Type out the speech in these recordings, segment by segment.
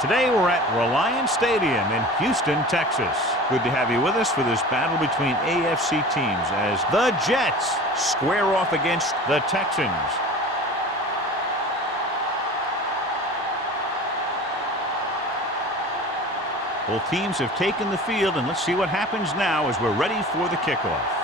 Today we're at Reliance Stadium in Houston, Texas. Good to have you with us for this battle between AFC teams as the Jets square off against the Texans. Both teams have taken the field, and let's see what happens now as we're ready for the kickoff.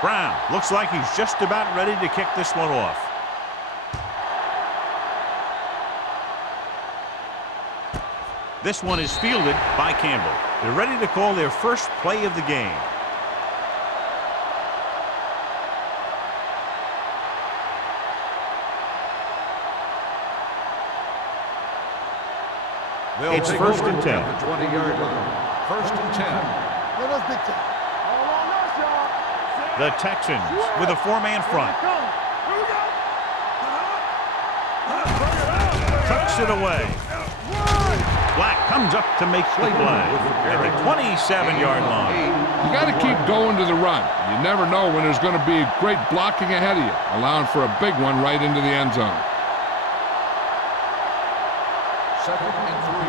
Brown looks like he's just about ready to kick this one off. This one is fielded by Campbell. They're ready to call their first play of the game. It's first and 10. The 20-yard line. First and 10. The Texans with a four-man front. Tucks it away. Black comes up to make the play at the 27-yard line. You got to keep going to the run. You never know when there's going to be great blocking ahead of you, allowing for a big one right into the end zone. Second and 3.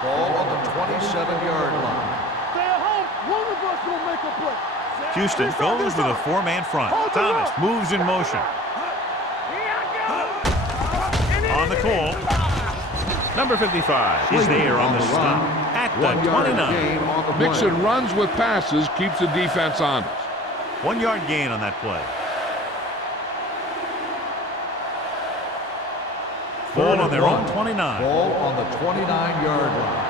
Ball on the 27-yard line. Stay at home. One of us will make a play. Houston goes with a four-man front. Thomas moves in motion. On the call, number 55 is there on the stop at the 29. Mixing runs with passes keeps the defense honest. 1 yard gain on that play. Ball on their own 29. Ball on the 29-yard line.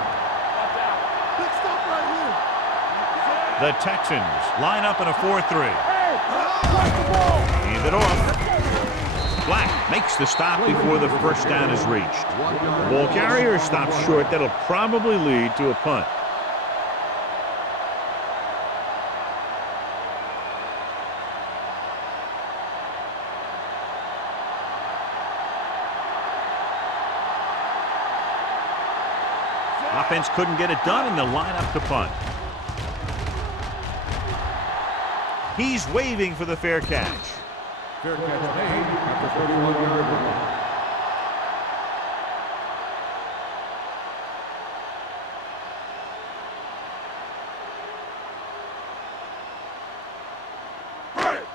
The Texans line up in a 4-3. Hand it off. Black makes the stop before the first down is reached. The ball carrier stops short. That'll probably lead to a punt. Offense couldn't get it done, and they'll line up to punt. He's waving for the fair catch. Fair catch made at the 31-yard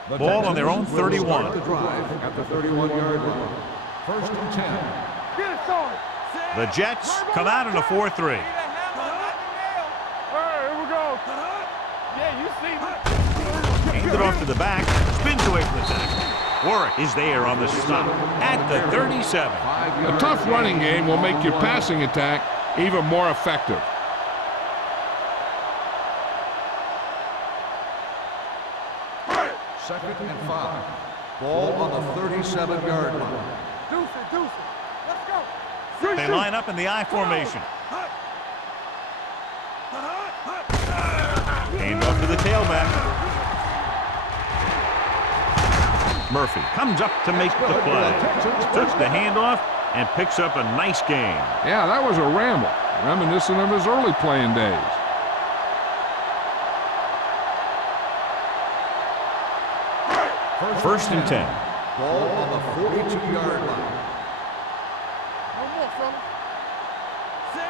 line. Ball on their own 31. The drive at the 31-yard line. First and 10. The Jets come out in a 4-3. Here we go. Yeah, you see me. Hands it off to the back. Spins away from the tackle. Warwick is there on the stop at the 37. A tough running game will make your passing attack even more effective. Second and 5. Ball on the 37-yard line. Deuce. Let's go. They line up in the I formation. Hand off to the tailback. Murphy comes up to make the play. Took the handoff and picks up a nice gain. Yeah, that was a ramble, reminiscent of his early playing days. First and 10. Ball on the 42-yard line. No more, son.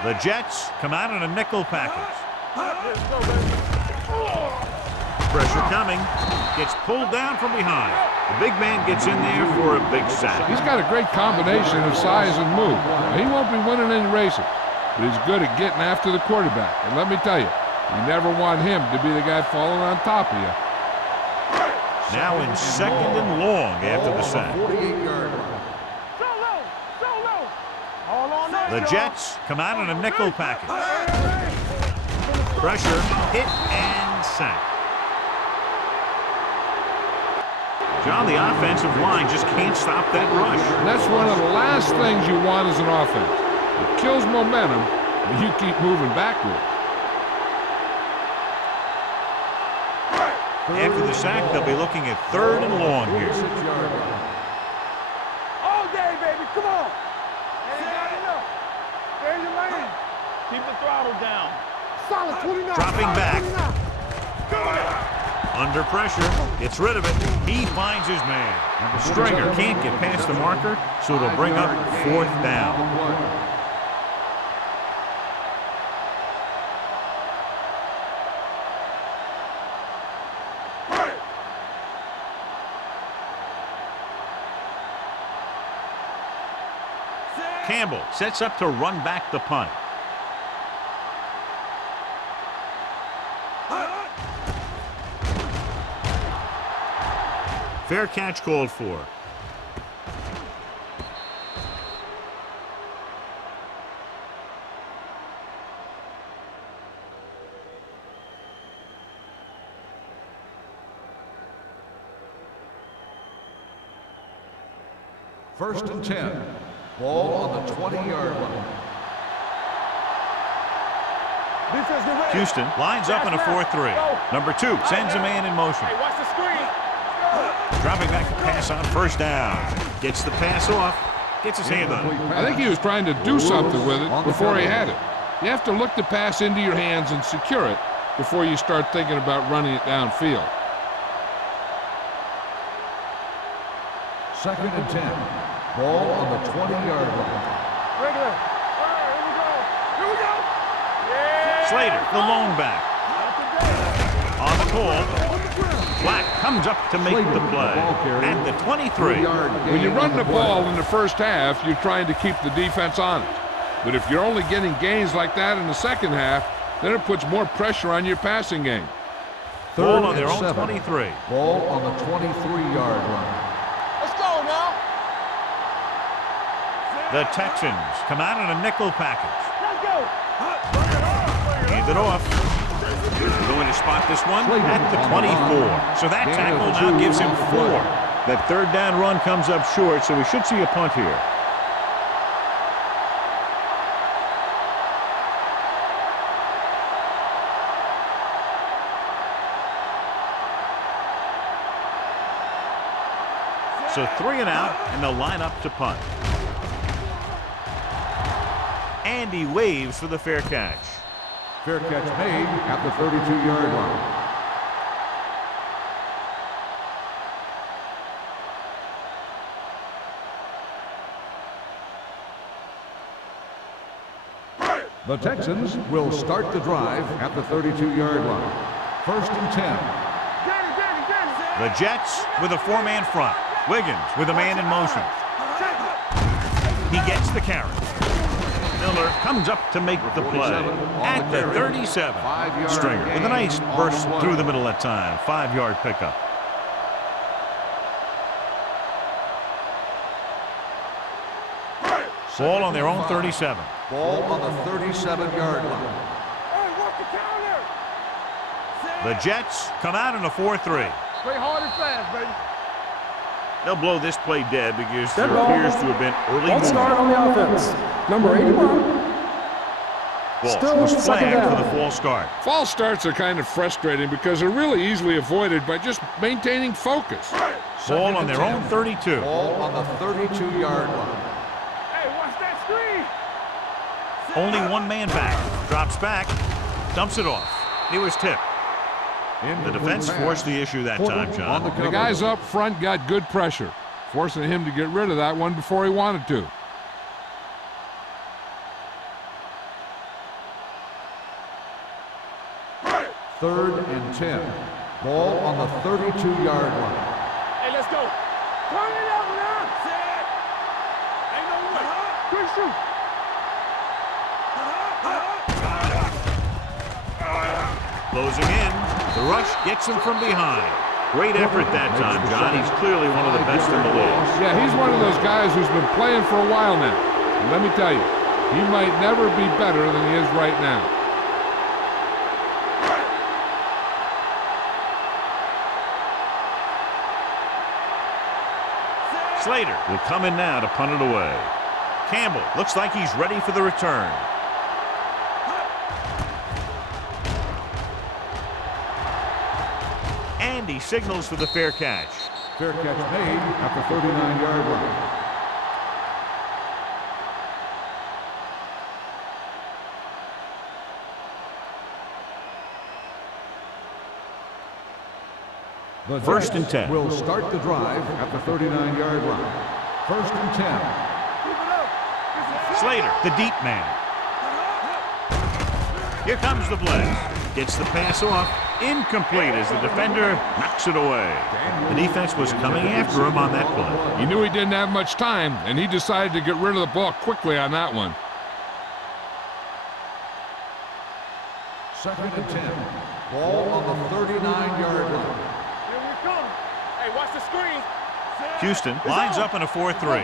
The Jets come out in a nickel package. Pressure coming. Gets pulled down from behind. The big man gets in there for a big sack. He's got a great combination of size and move. Now, he won't be winning any races, but he's good at getting after the quarterback. And let me tell you, you never want him to be the guy falling on top of you. Now in second and long after the sack. 48-yard line. The Jets come out in a nickel package. Pressure, hit, and sack. John, the offensive line just can't stop that rush. And that's one of the last things you want as an offense. It kills momentum, and you keep moving backward. After the sack, they'll be looking at third and long here. All day, baby. Come on. Ain't got enough. Stay in your lane. Keep the throttle down. Solid 29. Dropping solid back. 29. Under pressure, gets rid of it. He finds his man. Stringer can't get past the marker, so it'll bring up 4th down. Campbell sets up to run back the punt. Fair catch called for. First and 10. Ball on the 20-yard line. Defense, get ready. Houston lines up in a 4-3. Number 2 sends a man in motion. Hey, watch the screen. Dropping back to pass on 1st down. Gets the pass off. Gets his hand on it. I think he was trying to do something with it before he had it. You have to look the pass into your hands and secure it before you start thinking about running it downfield. Second and 10. Ball on the 20-yard line. Regular. All right, here we go. Here we go. Yeah. Slater, the lone back. On the call. Black comes up to make the play at the 23. When you run the ball in the first half, you're trying to keep the defense honest. But if you're only getting gains like that in the second half, then it puts more pressure on your passing game. Ball on their own 23. Ball on the 23-yard line. Let's go now. The Texans come out in a nickel package. Let's go. Hand it off. Going to spot this one at the 24. So that tackle now gives him 4. That 3rd down run comes up short, so we should see a punt here. So 3 and out, and they'll line up to punt. And he waves for the fair catch. Fair catch made at the 32-yard line. The Texans will start the drive at the 32-yard line. First and 10. The Jets with a 4-man front. Wiggins with a man in motion. He gets the carry. Miller comes up to make the play at the 37. Stringer with a nice burst through the middle that time. 5-yard pickup. Ball on their own 37. Ball on the 37-yard line. Hey, work the counter. The Jets come out in a 4-3. Play hard and fast, baby. They'll blow this play dead because there appears to have been early Ball start on the offense. Number 81. Ball was flagged for the false start. False starts are kind of frustrating because they're really easily avoided by just maintaining focus. Ball on their own 32. Ball on the 32-yard line. Hey, watch that screen. Only 1 man back. Drops back. Dumps it off. He was tipped. The defense forced the issue that time, John. The guys up front got good pressure, forcing him to get rid of that one before he wanted to. Third and 10. Ball on the 32-yard line. Hey, let's go. Turn it up now. Set. Ain't no way. Quick shoot. Closing in. The rush gets him from behind. Great effort that time, John. He's clearly one of the best in the league. Yeah, he's one of those guys who's been playing for a while now. And let me tell you, he might never be better than he is right now. Slater will come in now to punt it away. Campbell looks like he's ready for the return. And he signals for the fair catch. Fair catch made at the 39-yard line. The First and Jets 10. will start the drive at the 39-yard line. First and 10. Slater, the deep man. Here comes the blitz. Gets the pass off. Incomplete as the defender knocks it away. The defense was coming after him on that play. He knew he didn't have much time, and he decided to get rid of the ball quickly on that one. Second and 10. Ball on the 39-yard line. Here we come. Hey, watch the screen. Houston lines up in a 4-3.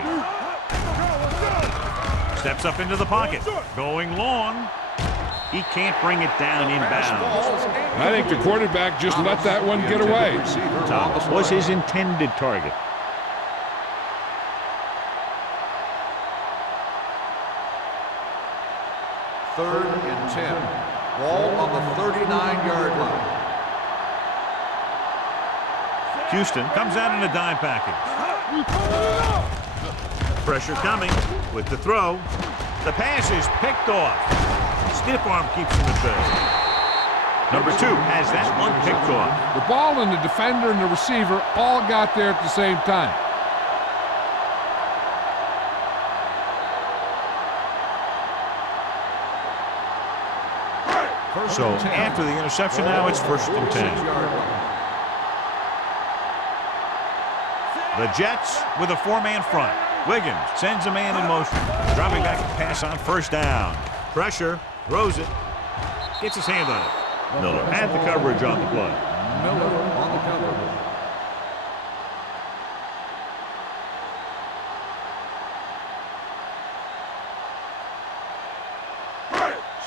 Steps up into the pocket. Going long. He can't bring it down inbounds. I think the quarterback just let that one get away. Thomas was his intended target. Third and 10. Ball on the 39-yard line. Houston comes out in a dime package. Pressure coming with the throw. The pass is picked off. Stiff arm keeps him at bay. Number 2 has that one picked off. The ball and the defender and the receiver all got there at the same time. So after the interception, now it's first and 10. The Jets with a 4-man front. Wiggins sends a man in motion. Dropping back to pass on first down. Pressure, throws it, gets his hand on it. Miller had the coverage on the play. Miller on the cover.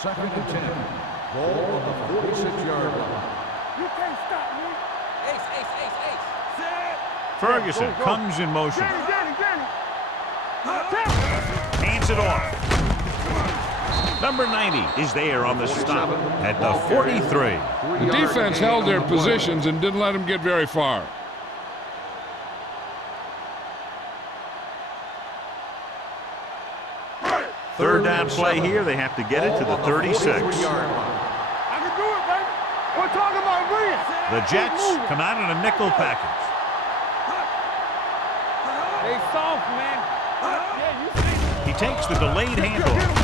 Second and 10. Ball on the 46-yard line. You can't stop me. Ace, ace, ace, ace. Set. Ferguson comes in motion. Danny. Hands it off. Number 90 is there on the stop at the 43. The defense held their positions and didn't let them get very far. Third down play here. They have to get it to the 36. I can do it, baby. We're talking about win. The Jets come out in a nickel package. They soft, man. Yeah, you see. He takes the delayed handoff.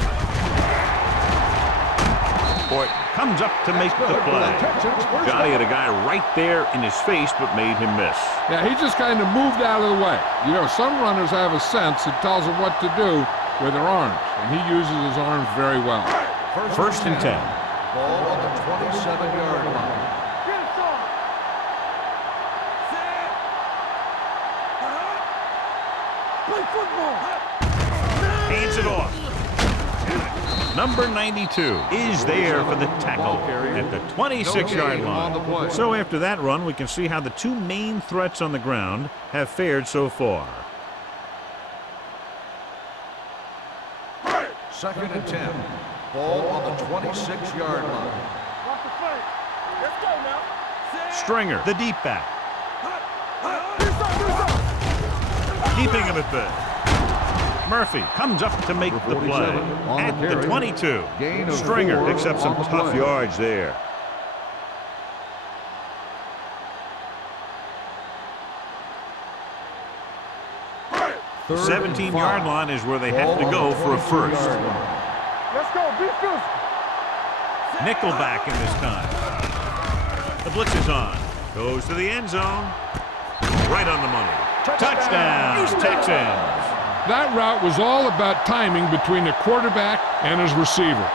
Horton comes up to make the play. Johnny had a guy right there in his face, but made him miss. Yeah, he just kind of moved out of the way. You know, some runners have a sense that tells them what to do with their arms, and he uses his arms very well. First and 10. Ball on the 27-yard line. Get it, son. Set. Play football. Hands it off. Number 92 is there for the tackle at the 26-yard line. So after that run, we can see how the two main threats on the ground have fared so far. Second and 10. Ball on the 26-yard line. Watch the play. Let's go now. Set. Stringer, the deep back, keeping him at bay. Murphy comes up to make the play at the 22. Stringer picks up some tough yards there. The 17-yard line is where they have to go for a first. Let's go. Be physical. Nickelback in this time. The blitz is on. Goes to the end zone. Right on the money. Touchdown, Texans. That route was all about timing between the quarterback and his receiver.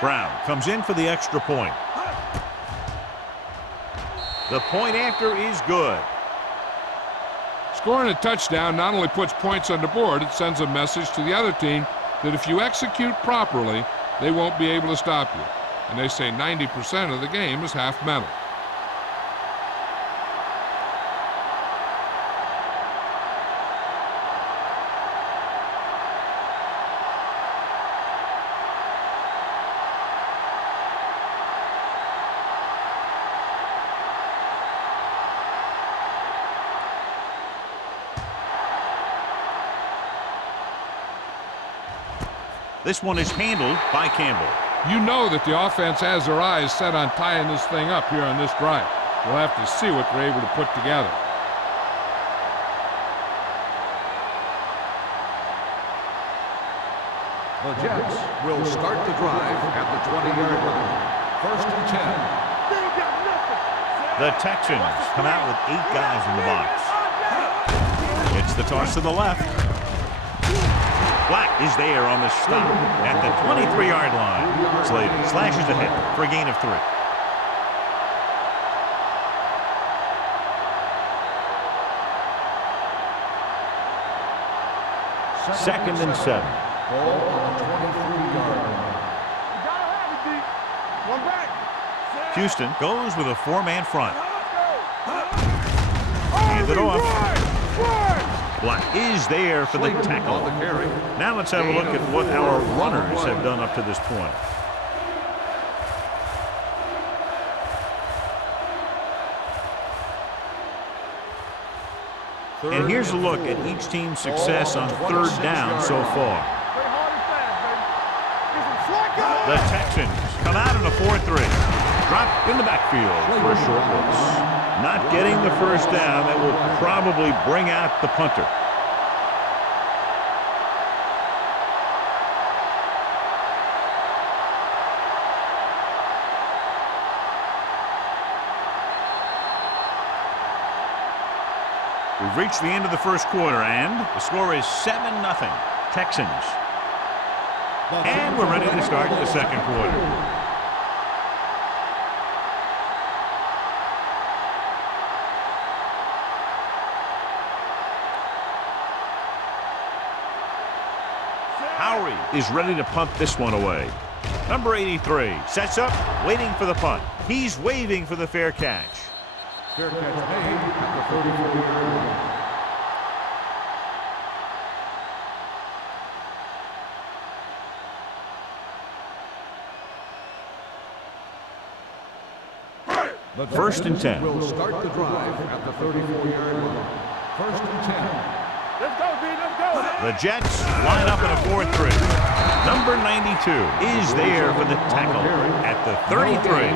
Brown comes in for the extra point. The point after is good. Scoring a touchdown not only puts points on the board, it sends a message to the other team that if you execute properly, they won't be able to stop you. And they say 90% of the game is half mental. This one is handled by Campbell. You know that the offense has their eyes set on tying this thing up here on this drive. We'll have to see what they're able to put together. The Jets will start the drive at the 20-yard line. 1st and 10. They ain't got nothing. The Texans come out with 8 guys in the box. It's the toss to the left. Black is there on the stop at the 23-yard line. Slater slashes ahead for a gain of 3. Second and 7. Ball on the 23-yard line. You gotta have it, D. One back. Houston goes with a 4-man front. Hand it off. Black is there for the tackle. On the carry. Now let's have a look at what our runners have done up to this point. And here's a look at each team's success on 3rd down so far. Play hard and fast, baby. Get some slack up. The Texans come out in a 4-3. Drop in the backfield for a short loss. Not getting the first down, that will probably bring out the punter. We've reached the end of the first quarter, and the score is 7-0. Texans. And we're ready to start the second quarter. Howery is ready to punt this one away. Number 83 sets up, waiting for the punt. He's waving for the fair catch. Fair catch made at the 34-yard line. The 1st and 10. Will start the drive at the 34-yard line. 1st and 10. Let's go, D. Let's go. The Jets line up in a 4-3. Number 92 is there for the tackle at the 33.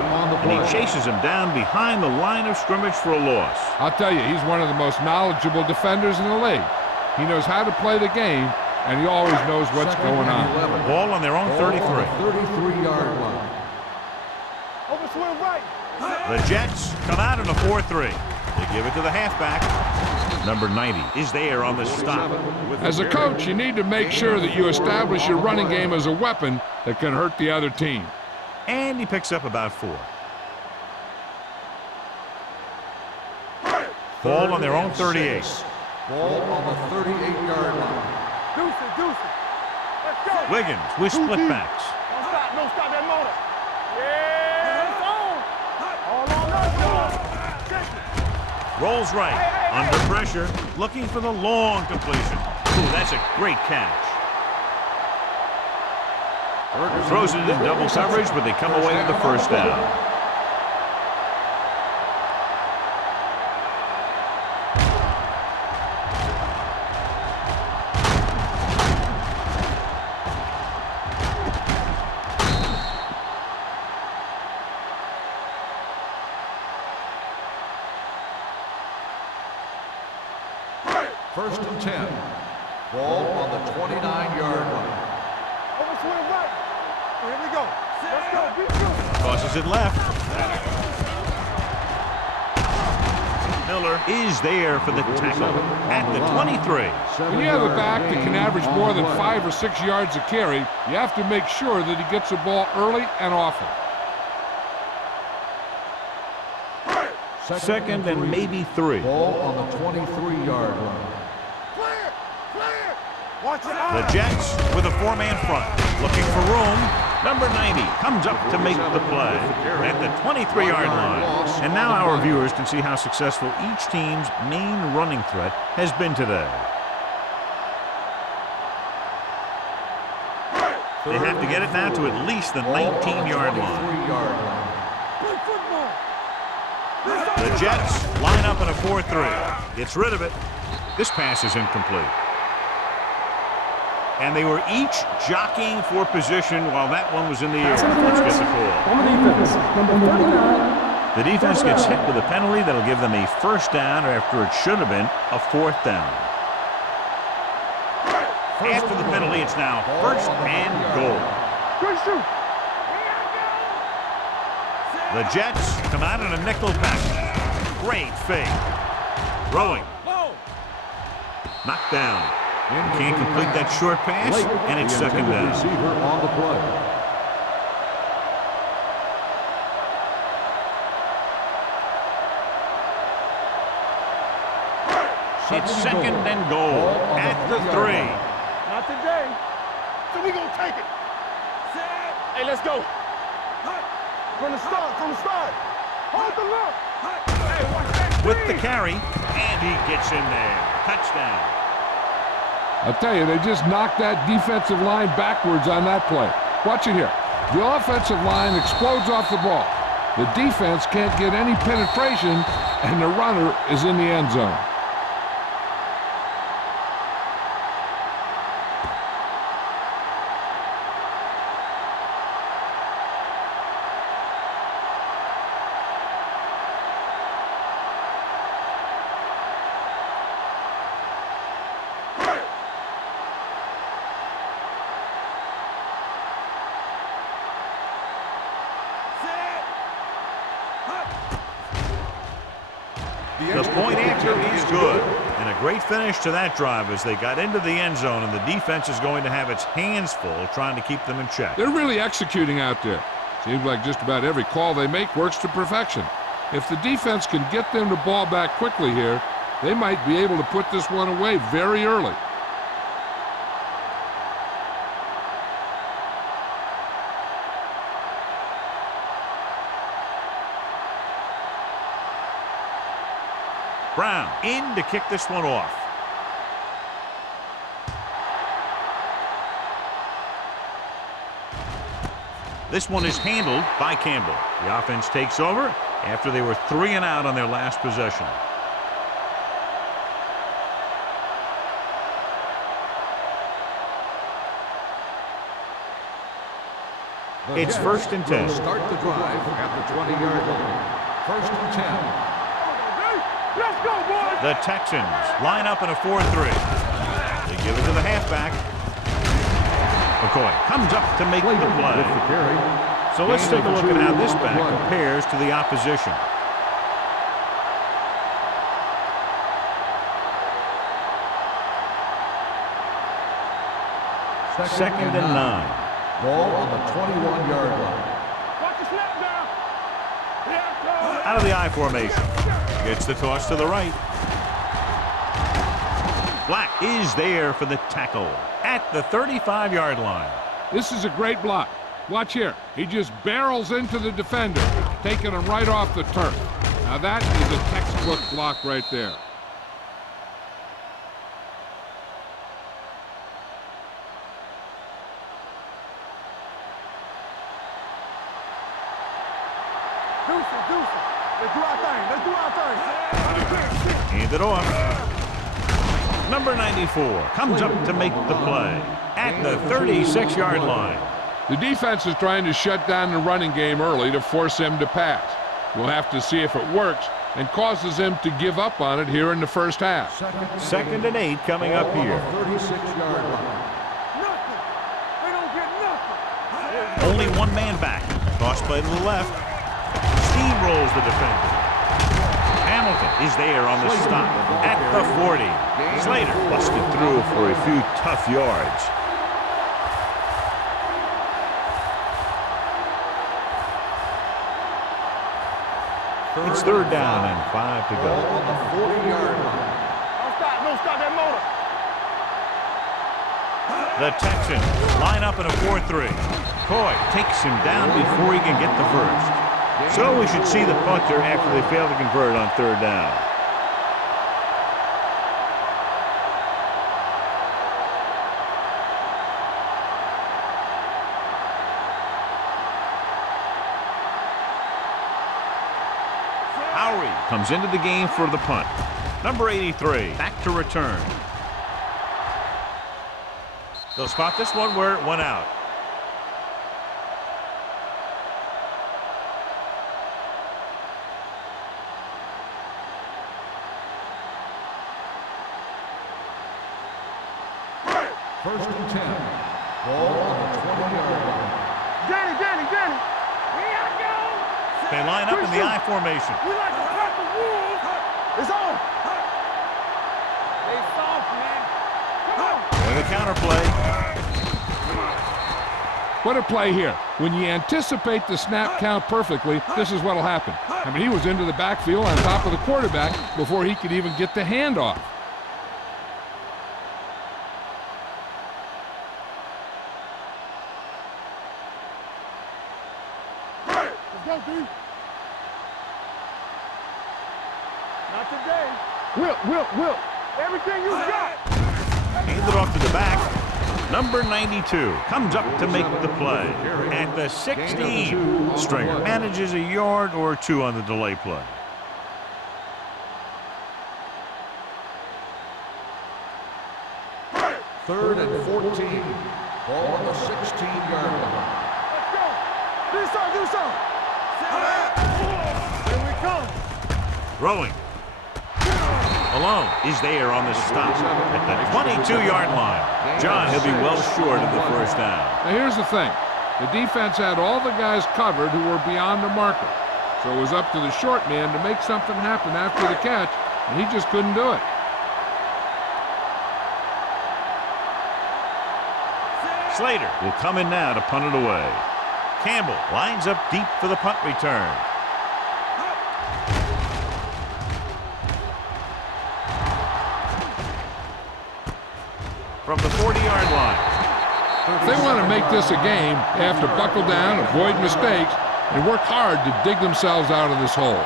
And he chases him down behind the line of scrimmage for a loss. I'll tell you, he's one of the most knowledgeable defenders in the league. He knows how to play the game, and he always knows what's going on. Ball on their own 33. 33-yard line. Over swing right. The Jets come out in a 4-3. They give it to the halfback. Number 90 is there on the stop. As a coach, you need to make sure that you establish your running game as a weapon that can hurt the other team. And he picks up about 4. Ball on their own 38. Ball on the 38-yard line. Deuce it, deuce it. Let's go. Wiggins with split backs. Don't stop, don't stop that motor. Yeah, it's on. All on us, y'all. Check it. Rolls right. Under pressure. Looking for the long completion. Ooh, that's a great catch. Throws it in double coverage, but they come away with the first down. First and 10. Ball on the 29-yard line. Over swing right. Here we go. Let's go. Be good. Tosses it left. Miller is there for the tackle at the 23. When you have a back that can average more than 5 or 6 yards a carry, you have to make sure that he gets the ball early and often. Second and maybe 3. Ball on the 23-yard line. Clear. Clear. Watch it The out. Jets with a 4-man front. Looking for room. Number 90 comes up to make the play at the 23-yard line. And now our viewers can see how successful each team's main running threat has been today. They have to get it now to at least the 19-yard line. Play football. The Jets line up in a 4-3. Gets rid of it. This pass is incomplete. And they were each jockeying for position while that one was in the air. Let's get the call. On the defense, number 39. The defense gets hit with a penalty that'll give them a first down after it should have been a fourth down. After the penalty, it's now first and goal. Good shoot. The Jets come out in a nickel package. Great fake. Throwing. Knocked down. Can't complete that short pass, and it's second down. Receiver on the play. It's second and goal at the 3. Not today. So we gonna take it. Hey, let's go. From the start, from the start. Hold the look. Hey, watch that. With the carry, and he gets in there. Touchdown. I'll tell you, they just knocked that defensive line backwards on that play. Watch it here. The offensive line explodes off the ball. The defense can't get any penetration, and the runner is in the end zone. The point after is good. And a great finish to that drive as they got into the end zone, and the defense is going to have its hands full trying to keep them in check. They're really executing out there. Seems like just about every call they make works to perfection. If the defense can get them the ball back quickly here, they might be able to put this one away very early. Brown in to kick this one off. This one is handled by Campbell. The offense takes over after they were 3 and out on their last possession. It's first and 10. Start the drive at the 20-yard line. First and 10. Let's go, boys. The Texans line up in a 4-3. They give it to the halfback. McCoy comes up to make the play. So let's take a look at how this back compares to the opposition. Second and 9. Ball on the 21-yard line. Watch the snap down. Out of the I formation. Gets the toss to the right. Black is there for the tackle at the 35-yard line. This is a great block. Watch here. He just barrels into the defender, taking him right off the turf. Now that is a textbook block right there. Let's do our thing. Let's do our thing. Hand it off. Number 94 comes up to make the play at the 36-yard line. The defense is trying to shut down the running game early to force him to pass. We'll have to see if it works and causes him to give up on it here in the first half. Second and 8 coming up here. 36-yard line. Nothing. They don't get nothing. Only one man back. Toss play to the left. Steamrolls the defender. Hamilton is there on the stop at the 40. Slater busted through for a few tough yards. It's third down and 5 to go. On the 40-yard line. Don't stop that motor. The Texans line up in a 4-3. Coy takes him down before he can get the first. So we should see the punter after they fail to convert on third down. Howery comes into the game for the punt. Number 83 back to return. They'll spot this one where it went out. First and 10. Ball on the 20-yard line. Danny. Here I go. They line up in the I formation. We like to cut the wolves. It's on. They soft, man. Come on. With a counter play. What a play here. When you anticipate the snap count perfectly, this is what'll happen. I mean, he was into the backfield on top of the quarterback before he could even get the handoff. Let's go, D. Not today. Will. Everything you got. Handed off to the back. Number 92 comes up to make the play. At the 16, Stringer manages a yard or two on the delay play. Third and 14. Ball on the 16-yard line. Let's go. Do something. Here we come. Throwing. Alone is there on the stop at the 22-yard line. John, he'll be well short of the first down. Now here's the thing. The defense had all the guys covered who were beyond the marker. So it was up to the short man to make something happen after the catch, and he just couldn't do it. Slater will come in now to punt it away. Campbell lines up deep for the punt return. From the 40-yard line. If they want to make this a game, they have to buckle down, avoid mistakes, and work hard to dig themselves out of this hole.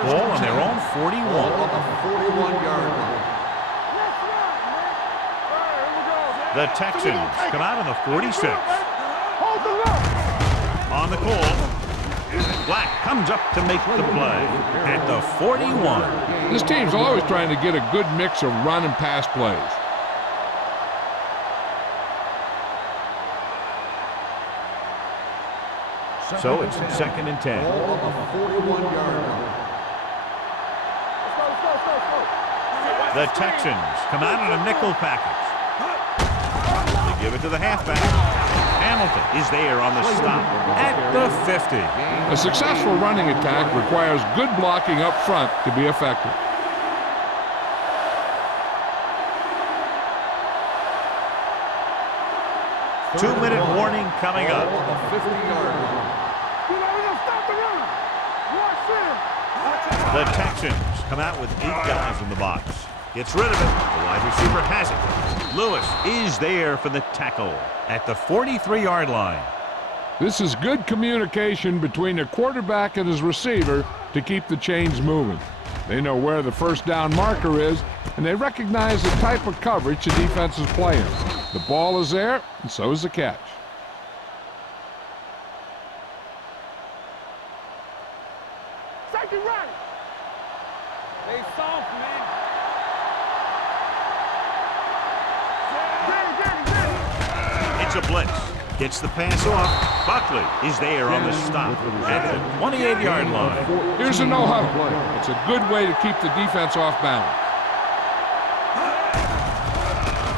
Ball on their own 41. Ball on the 41-yard line. The Texans come out on the 46. Hold the look. On the call. Black comes up to make the play at the 41. This team's always trying to get a good mix of run and pass plays. So it's second and 10. Ball on the 41-yard line. The Texans come out in a nickel package. They give it to the halfback. Hamilton is there on the stop at the 50. A successful running attack requires good blocking up front to be effective. Two-minute warning coming up. Ball on the 50-yard line. Stop the run. Watch this. The Texans come out with 8 guys in the box. Gets rid of it. The wide receiver has it. Lewis is there for the tackle at the 43-yard line. This is good communication between a quarterback and his receiver to keep the chains moving. They know where the first down marker is, and they recognize the type of coverage the defense is playing. The ball is there, and so is the catch. Safety right. They soft, man. Danny. It's a blitz. Gets the pass off. Buckley is there on the stop at the 28-yard line. Here's a no-huddle. It's a good way to keep the defense off balance.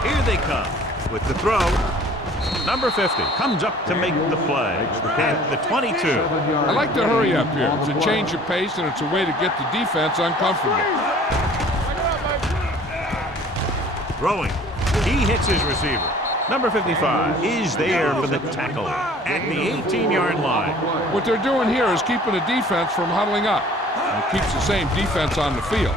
Here they come with the throw. Number 50 comes up to make the play at the 22. I like to hurry up here. It's a change of pace, and it's a way to get the defense uncomfortable. Throwing. He hits his receiver. Number 55 is there for the tackle at the 18-yard line. What they're doing here is keeping the defense from huddling up. And it keeps the same defense on the field.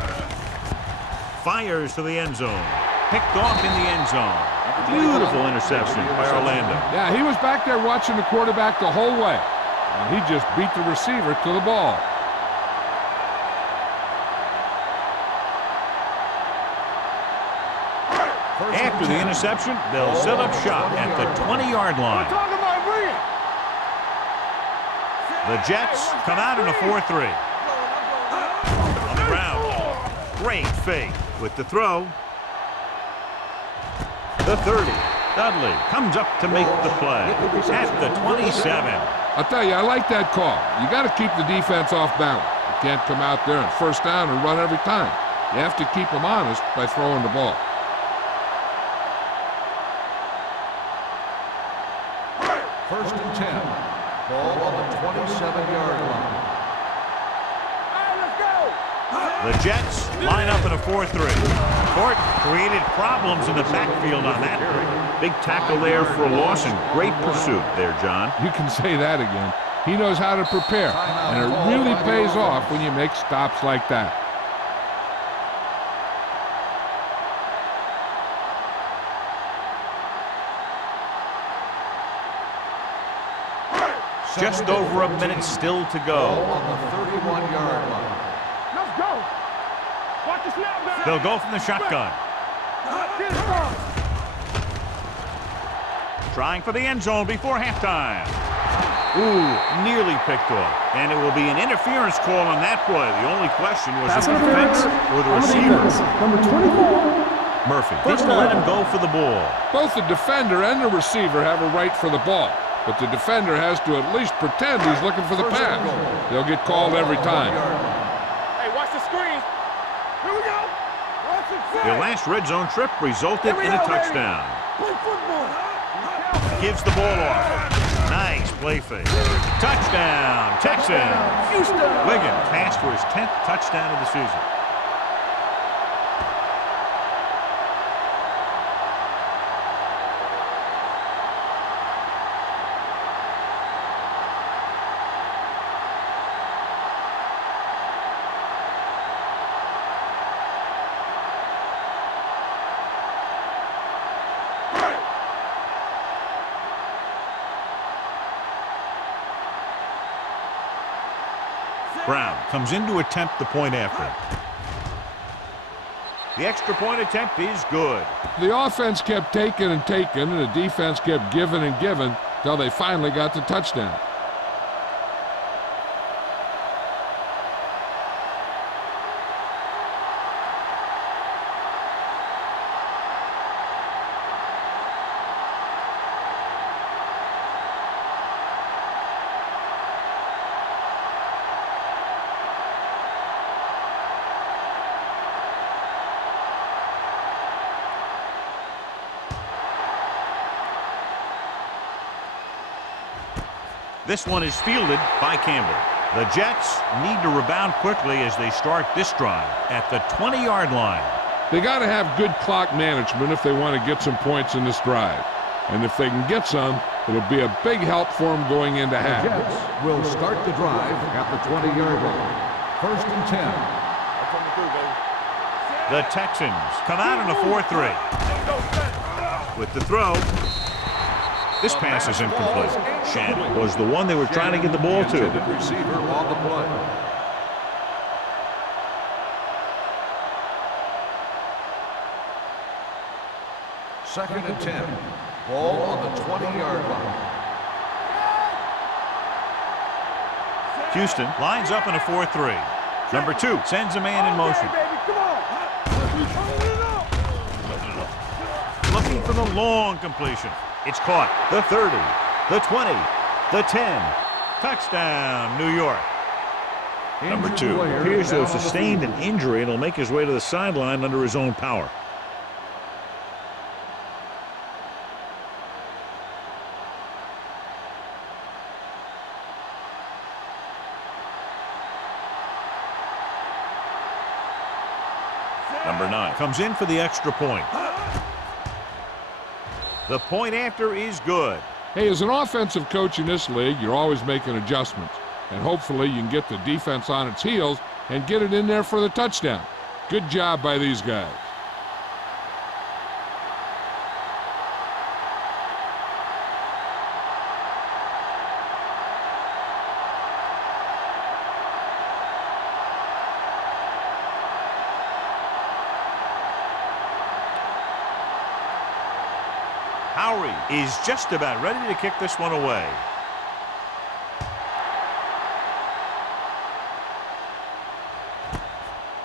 Fires to the end zone. Picked off in the end zone. Beautiful interception by Orlando. Yeah, he was back there watching the quarterback the whole way. And he just beat the receiver to the ball. After the interception, they'll set up shop at the 20-yard line. The Jets come out in a 4-3. On the ground, Great fake with the throw. The 30. Dudley comes up to make the play at the 27. I'll tell you, I like that call. You got to keep the defense off balance. You can't come out there and first down and run every time. You have to keep them honest by throwing the ball. First and 10. Ball on the 27-yard line. The Jets line up in a 4-3. Court created problems in the backfield on that. Big tackle there for a loss and great pursuit there, John. You can say that again. He knows how to prepare, and it really pays off when you make stops like that. Just over a minute still to go. On the 31-yard line. Let's go. Watch the snap back. They'll go from the shotgun. Get it from. Trying for the end zone before halftime. Ooh, nearly picked off. And it will be an interference call on that play. The only question was Pass the defense interference or the on the receiver. defense. Number 24. Murphy First didn't let down. him go for the ball. Both the defender and the receiver have a right for the ball, but the defender has to at least pretend he's looking for the pass. They'll get called every time. Hey, watch the screen. Here we go. Watch the screen. Their last red zone trip resulted in a touchdown. Play football. Gives the ball off. Nice play fake. Touchdown, Texans. Houston. Wiggins passed for his 10th touchdown of the season. Brown comes in to attempt the point after. The extra point attempt is good. The offense kept taking and taking, and the defense kept giving and giving till they finally got the touchdown. This one is fielded by Campbell. The Jets need to rebound quickly as they start this drive at the 20-yard line. They got to have good clock management if they want to get some points in this drive. And if they can get some, it'll be a big help for them going into The half. Jets will start the drive at the 20-yard line. First and 10. That's what we do, baby. The Texans come out in a 4-3. With the throw, this pass is incomplete. Shannon was the one they were trying to get the ball to. Intended receiver on the play. Second and 10. Ball on the 20-yard line. Houston lines up in a 4-3. Number 2 sends a man in motion. Baby, come on. Looking for the long completion. It's caught. The 30, the 20, the 10. Touchdown, New York. Number 2 appears to have sustained an injury and will make his way to the sideline under his own power. Number 9 comes in for the extra point. The point after is good. Hey, as an offensive coach in this league, you're always making adjustments. And hopefully you can get the defense on its heels and get it in there for the touchdown. Good job by these guys. Howery is just about ready to kick this one away.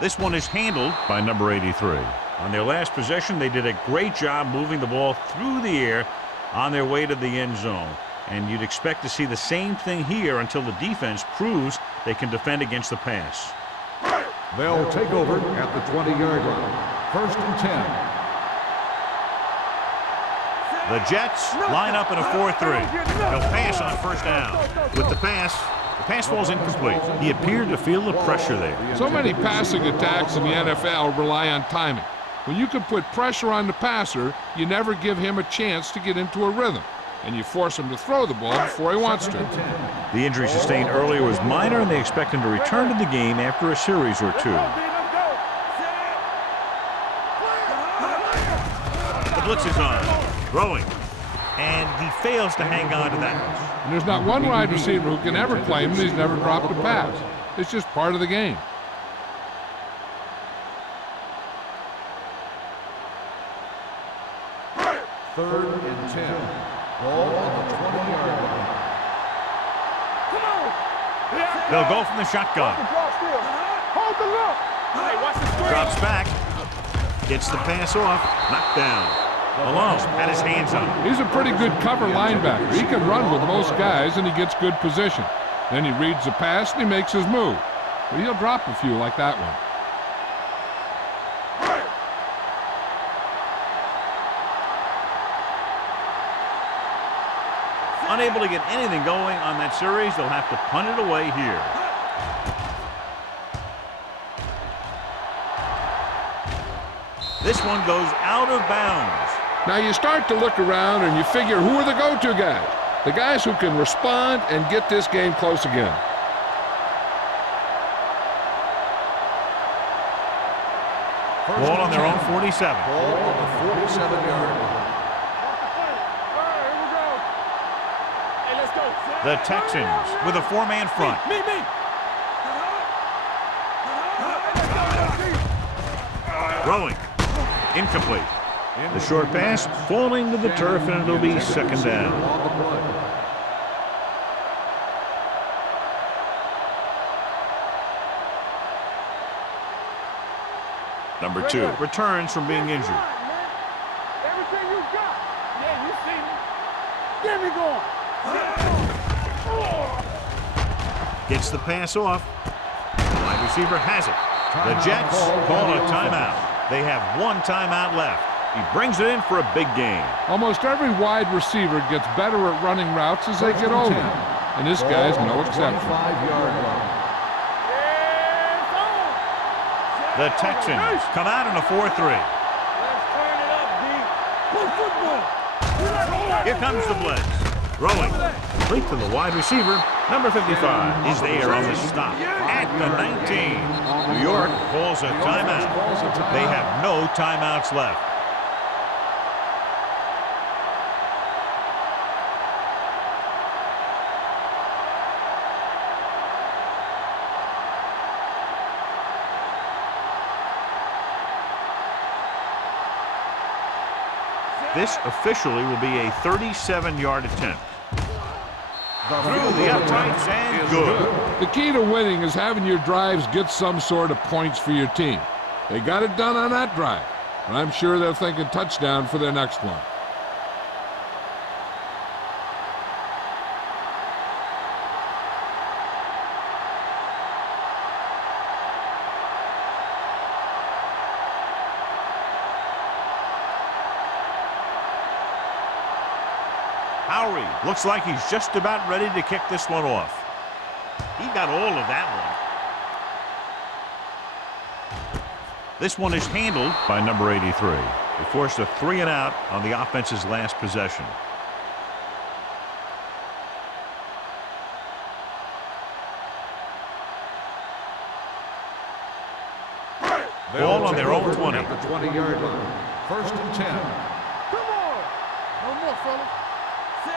This one is handled by number 83. On their last possession, they did a great job moving the ball through the air on their way to the end zone. And you'd expect to see the same thing here until the defense proves they can defend against the pass. They'll take over at the 20-yard line. 1st and 10. The Jets line up in a 4-3. They'll pass on 1st down. With the pass falls incomplete. He appeared to feel the pressure there. So many passing attacks in the NFL rely on timing. When you can put pressure on the passer, you never give him a chance to get into a rhythm, and you force him to throw the ball before he wants to. The injury sustained earlier was minor, and they expect him to return to the game after a series or two. The blitz is on. Throwing. And he fails to hang on to that. And there's not one wide receiver who can ever claim that he's never dropped a pass. It's just part of the game. Third and 10. Ball on the 20-yard line. They'll go from the shotgun. Hold the look. Hey, watch the screen. Drops back. Gets the pass off. Knocked down. Malone had his hands on him. He's a pretty good cover linebacker. He can run with most guys, and he gets good position. Then he reads the pass, and he makes his move. But he'll drop a few like that one. Unable to get anything going on that series, they'll have to punt it away here. This one goes out of bounds. Now you start to look around and you figure, who are the go-to guys? The guys who can respond and get this game close again. Ball on their own 47. Ball on the 47-yard line. The Texans with a 4-man front. Throwing. Incomplete. The short pass falling to the turf, and it'll be 2nd down. Number 2 returns from being injured. Everything you got. Yeah, you see me. Get me going. Gets the pass off. The wide receiver has it. The Jets call a timeout. They have 1 timeout left. He brings it in for a big game. Almost every wide receiver gets better at running routes as they get older. And this guy's no exception. 25-yard line. The Texans come out in a 4-3. Let's turn it up, D. Play football. Here comes the blitz. Throwing. Complete to the wide receiver. Number 55 is there on the stop at the 19. New York calls a timeout. They have no timeouts left. This officially will be a 37-yard attempt. Through the uprights and good. The key to winning is having your drives get some sort of points for your team. They got it done on that drive, and I'm sure they're thinking touchdown for their next one. Howery looks like he's just about ready to kick this one off. He got all of that one. This one is handled by number 83. They forced a 3-and-out on the offense's last possession. Ball on their own 20. At the 20-yard line. 1st and 10. Come on. No more, fellas.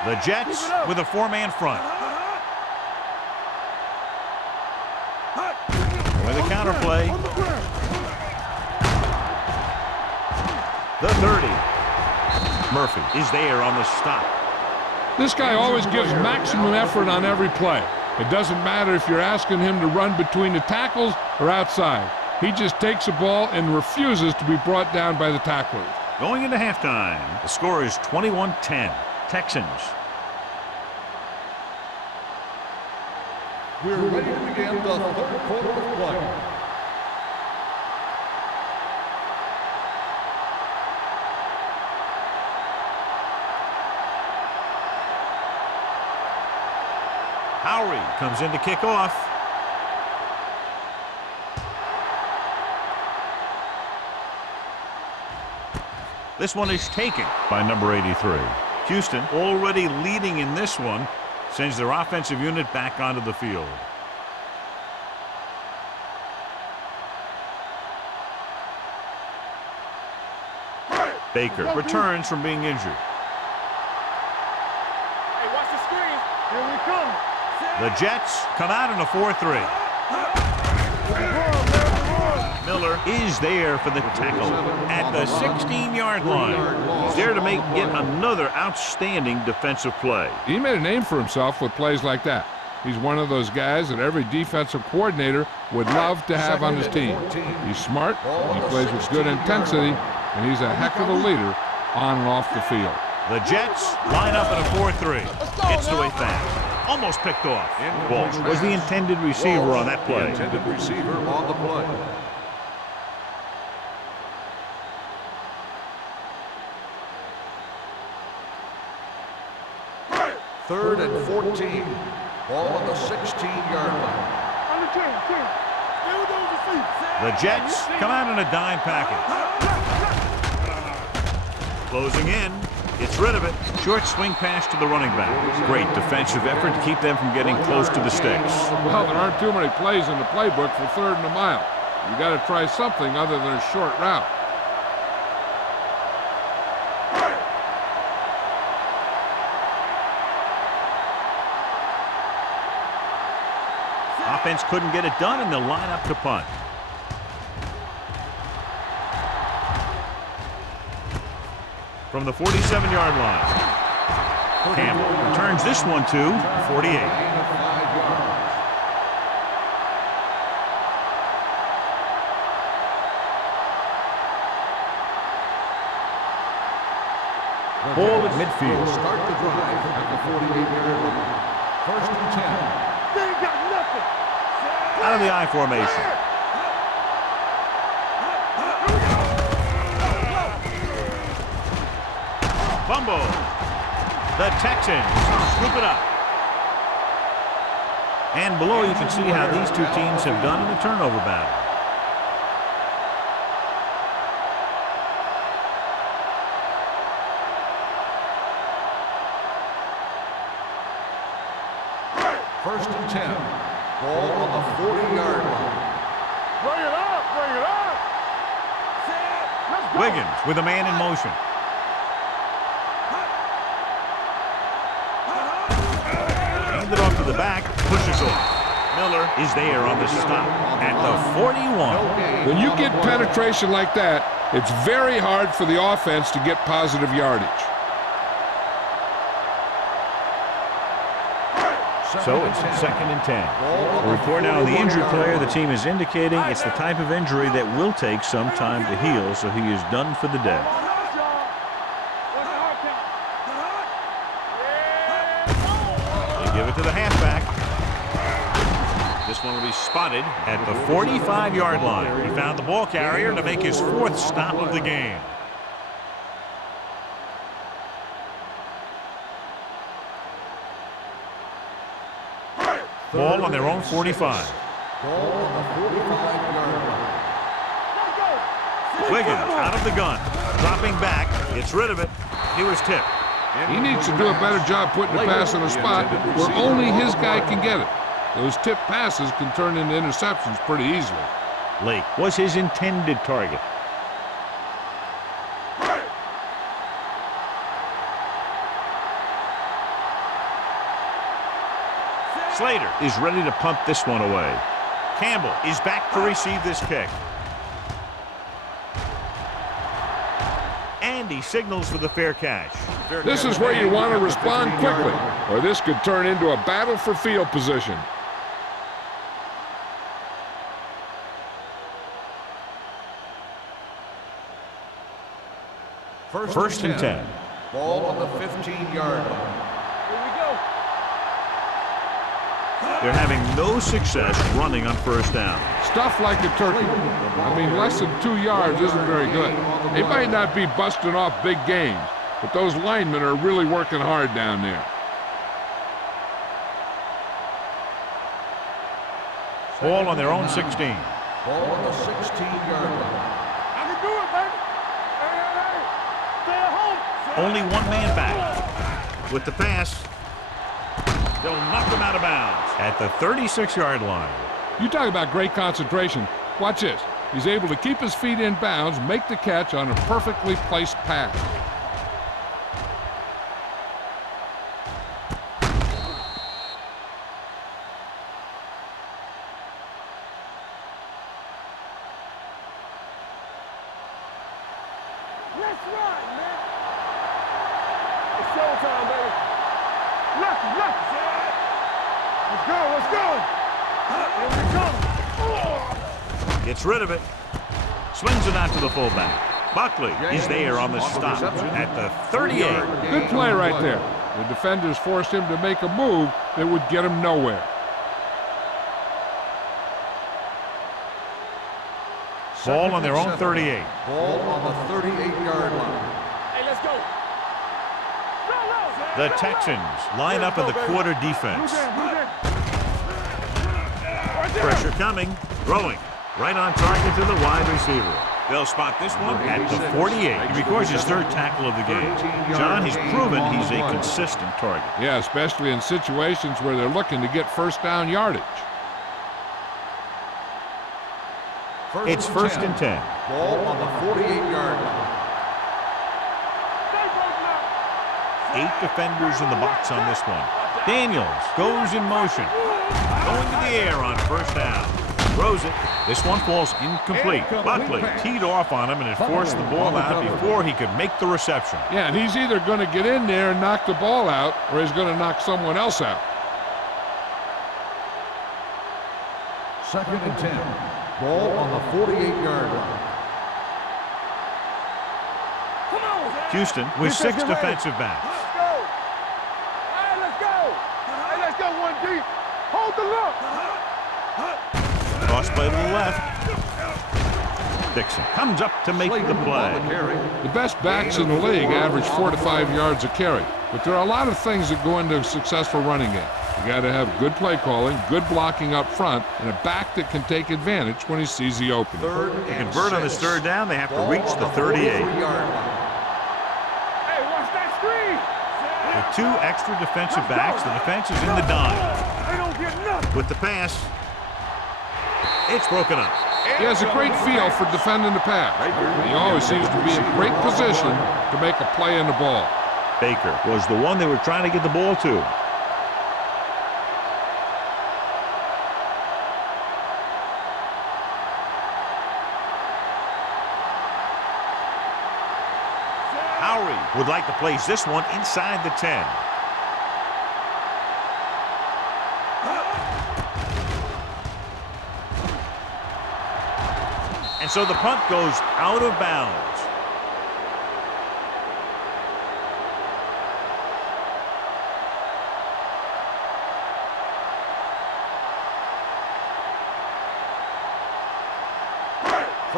The Jets with a 4-man front. With a counterplay. The 30. Murphy is there on the stop. This guy always gives maximum effort on every play. It doesn't matter if you're asking him to run between the tackles or outside. He just takes the ball and refuses to be brought down by the tacklers. Going into halftime, the score is 21-10. Texans. We're ready to begin the third quarter of play. Howery comes in to kick off. This one is taken by number 83. Houston, already leading in this one, sends their offensive unit back onto the field. Baker returns from being injured. Hey, watch the screen. Here we come. The Jets come out in a 4-3. Miller is there for the tackle at the 16-yard line. He's there to make yet another outstanding defensive play. He made a name for himself with plays like that. He's one of those guys that every defensive coordinator would love to have on his team. He's smart, he plays with good intensity, and he's a heck of a leader on and off the field. The Jets line up in a 4-3. Gets away fast. Almost picked off. Walsh was the intended receiver on that play. Intended receiver on the play. Third and 14. Ball on the 16-yard line. On the 10. Still those the seats. The Jets come out in a dime package. Closing in. Gets rid of it. Short swing pass to the running back. Great defensive effort to keep them from getting close to the sticks. Well, there aren't too many plays in the playbook for 3rd and a mile. You got to try something other than a short route. Offense couldn't get it done, and they'll line up to punt. From the 47-yard line, Campbell returns this one to 48. Ball at midfield. Start the drive at the 48-yard line. 1st and 10. They ain't got nothing. Out of the I formation. Fumble. The Texans scoop it up. And below you can see how these two teams have done in the turnover battle. First and 10. Ball on the 40-yard line. Bring it up. Let's go. Wiggins with a man in motion. Hand it off to the back, pushes off. Miller is there on the stop at the 41. When you get penetration like that, it's very hard for the offense to get positive yardage. So it's 2nd and 10. A report now on the injured player. The team is indicating it's the type of injury that will take some time to heal, so he is done for the day. They give it to the halfback. This one will be spotted at the 45-yard line. He found the ball carrier to make his 4th stop of the game. Ball on their own 45. Ball on the 45-yard line. Wiggins out of the gun. Dropping back. Gets rid of it. He was tipped. He needs to do a better job putting the pass in a spot where only his guy can get it. Those tip passes can turn into interceptions pretty easily. Lake was his intended target. Slater is ready to punt this one away. Campbell is back to receive this kick. And he signals for the fair catch. This is where you want to respond quickly, or this could turn into a battle for field position. First and 10. Ball on the 15-yard line. Here we go. They're having no success running on first down. Stuff like a turkey. I mean, less than 2 yards isn't very good. They might not be busting off big gains, but those linemen are really working hard down there. Ball on their own 16. Ball on the 16-yard line. I can do it, baby. Hey. Stay at home. Only one man back. With the pass, they'll knock them out of bounds at the 36-yard line. You talk about great concentration. Watch this. He's able to keep his feet in bounds, make the catch on a perfectly placed pass. Let's run, man. It's showtime, baby. Left. Let's go. Here we come. Gets rid of it. Swings it out to the fullback. Buckley is there on the stop at the 38. Good play right there. The defenders forced him to make a move that would get him nowhere. Ball on their own 38. Ball on the 38-yard line. Hey, let's go. The Texans line up in the quarter defense. Pressure coming. Throwing. Right on target to the wide receiver. They'll spot this one at the 48. He records his third tackle of the game. John, he's proven he's a consistent target. Yeah, especially in situations where they're looking to get first down yardage. It's first and 10. Ball on the 48-yard line. 8 defenders in the box on this one. Daniels goes in motion. Going to the air on first down. Throws it. This one falls incomplete. Buckley teed off on him and it forced the ball out before he could make the reception. Yeah, and he's either going to get in there and knock the ball out, or he's going to knock someone else out. Second and 10. Ball on the 48-yard line. Come on. Houston with 6 defensive backs. Let's go. Hey, let's go. Hey, let's go 1 deep. Hold the look. Toss play to the left. Dixon comes up to make the play. The best backs in the league average 4 to 5 yards a carry, but there are a lot of things that go into a successful running game. You got to have good play calling, good blocking up front, and a back that can take advantage when he sees the opening. To convert on this third down, they have to reach the 38. Hey, watch that screen. With 2 extra defensive backs, the defense is in the dime. They don't get nothing. With the pass, it's broken up. He has a great feel for defending the pass. He always seems to be in great position to make a play in the ball. Baker was the one they were trying to get the ball to. Howery would like to place this one inside the 10. And so the punt goes out of bounds.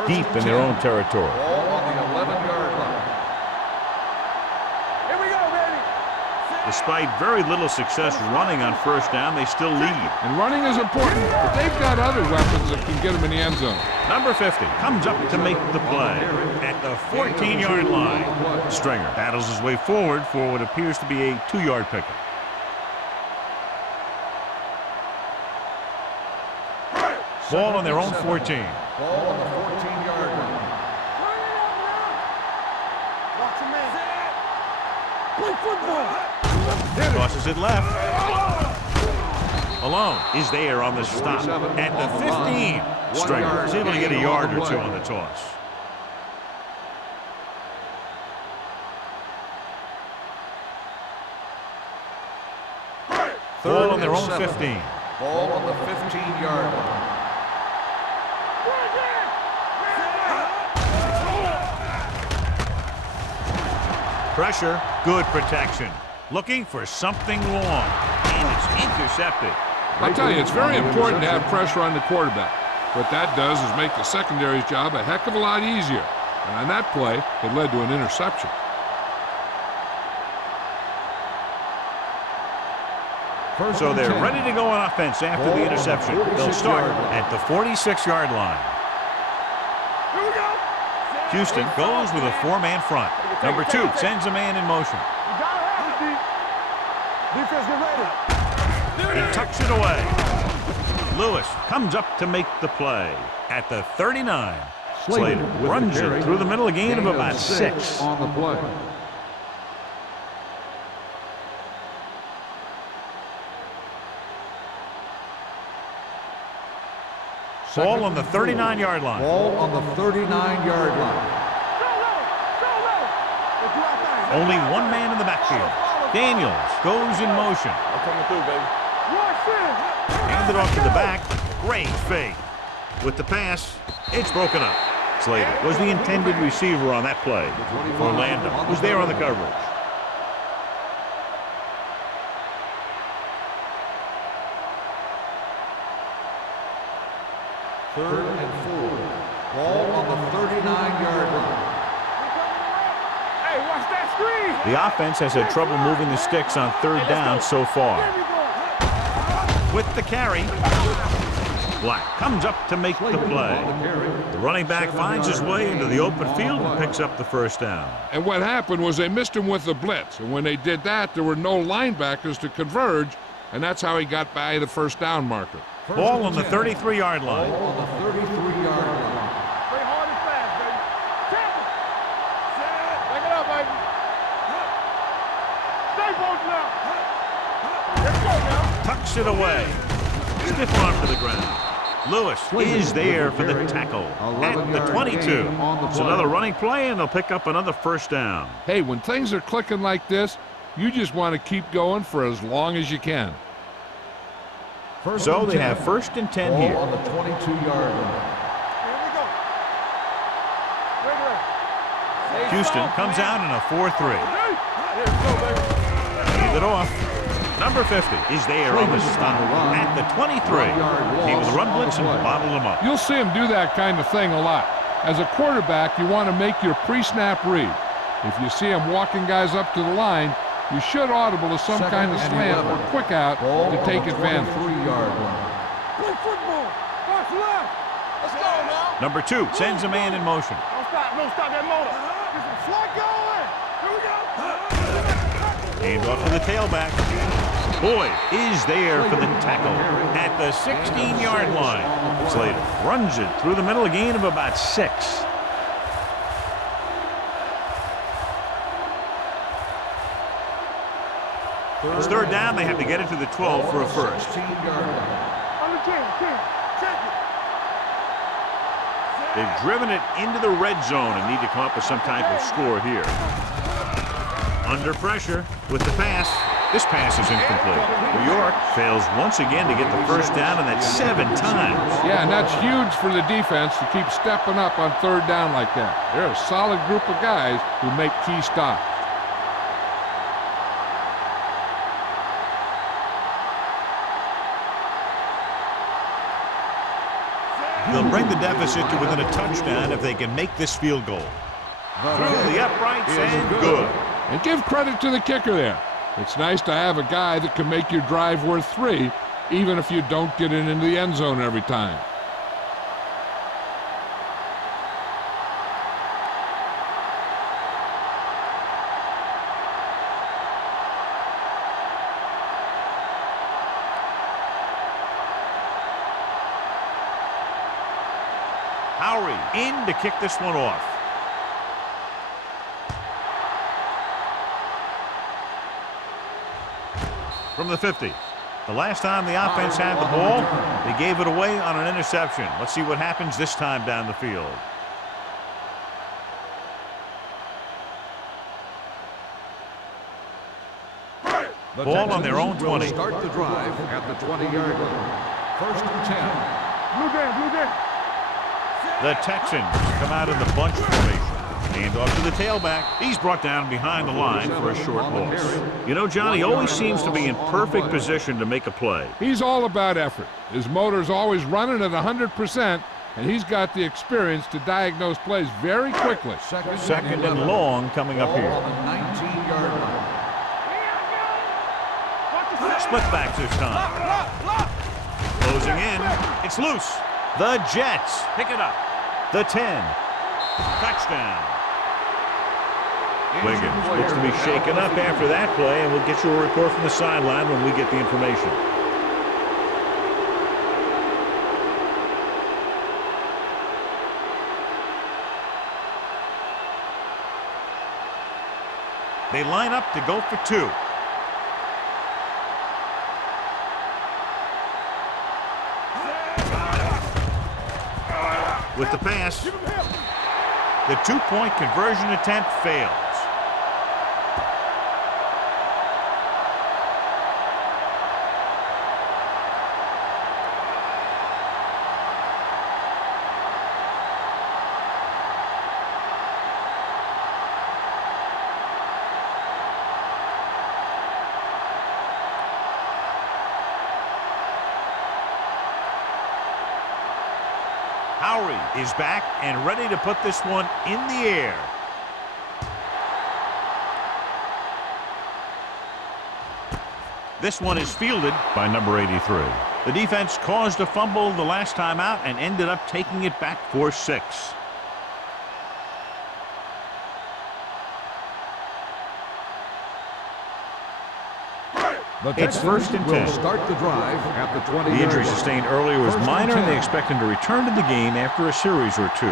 Deep in their own territory. Ball on the 11-yard line. Here we go, baby. Despite very little success running on first down, they still lead. And running is important, but they've got other weapons that can get them in the end zone. Number 50 comes up to make the play at the 14-yard line. Stringer battles his way forward for what appears to be a 2-yard pickup. Ball on their own 14. Ball on the 14-yard line. Watch your man. Play football. Tosses it left. Malone is there on the stop at the 15. Stringer is able to get a yard or 2 on the toss. Ball on their own 15. Ball on the 15-yard line. Pressure, good protection. Looking for something long, and it's intercepted. I'll tell you, it's very important to have pressure on the quarterback. What that does is make the secondary's job a heck of a lot easier. And on that play, it led to an interception. So they're ready to go on offense after the interception. They'll start at the 46-yard line. Here we go. Houston goes with a 4-man front. Number 2 sends a man in motion. You gotta have it, D. Defense, get ready. He tucks it away. Lewis comes up to make the play at the 39. Slater runs it through the middle, a gain of about 6. On the play. Ball on the 39-yard line. Ball on the 39-yard line. Only one man in the backfield. Daniels goes in motion. I'm coming through, baby. Handed off to the back. Great fake. With the pass, it's broken up. Slater was the intended receiver on that play. Orlando was there on the coverage. Third and 4. Ball on the 39-yard line. Hey, watch that screen. The offense has had trouble moving the sticks on third down so far. With the carry, Black comes up to make the play. The running back finds his way into the open field and picks up the first down. And what happened was they missed him with the blitz. And when they did that, there were no linebackers to converge, and that's how he got by the first down marker. Ball on the 33-yard line. Ball on the 33-yard line. Play hard and fast, baby. Tackle. Back it up, baby. Stay both now. Let's go now. Tucks it away. Stiff arm to the ground. Lewis is there for the tackle at the 22. It's another running play, and they'll pick up another first down. Hey, when things are clicking like this, you just want to keep going for as long as you can. So they have first and 10 here. On the 22-yard line. Here we go. Wait. Houston comes out in a 4-3. Here we go, baby. Hand it off. Number 50 is there on the stop at the 23. Came with the run blitz and bottled him up. You'll see him do that kind of thing a lot. As a quarterback, you want to make your pre-snap read. If you see him walking guys up to the line, you should audible to some kind of slant or quick out to take advantage. 23-yard line. Play football. Watch left. Let's go now. Number 2 sends a man in motion. Don't stop that motor. Get some slack going. Here we go. Hand off to the tailback. Boyd is there for the tackle at the 16-yard line. Slater runs it through the middle, a gain of about 6. It's third down. They have to get it to the 12 for a first. 16-yard line. On the 10. Check it. They've driven it into the red zone and need to come up with some type of score here. Under pressure with the pass. This pass is incomplete. New York fails once again to get the first down, and that's 7 times. Yeah, and that's huge for the defense to keep stepping up on third down like that. They're a solid group of guys who make key stops. They'll bring the deficit to within a touchdown if they can make this field goal. Through the uprights and good. And give credit to the kicker there. It's nice to have a guy that can make your drive worth 3, even if you don't get it into the end zone every time. Howery in to kick this one off. From the 50. The last time the offense had the ball, they gave it away on an interception. Let's see what happens this time down the field. Ball on their own 20. Start the drive at the 20-yard line. First and 10. Blue game. The Texans come out in the bunch formation. Hand off to the tailback. He's brought down behind the line for a short loss. You know, Johnny always seems to be in perfect position to make a play. He's all about effort. His motor's always running at 100%, and he's got the experience to diagnose plays very quickly. Second and long coming up here. Split back this time. Closing in. It's loose. The Jets pick it up. The 10. Touchdown. Wiggins looks to be shaken up after that play, and we'll get you a report from the sideline when we get the information. They line up to go for two. With the pass, the two-point conversion attempt fails. Howery is back and ready to put this one in the air. This one is fielded by number 83. The defense caused a fumble the last time out and ended up taking it back for 6. It's first and 10. Start the drive at the 20. The injury sustained earlier was minor, and they expect him to return to the game after a series or two.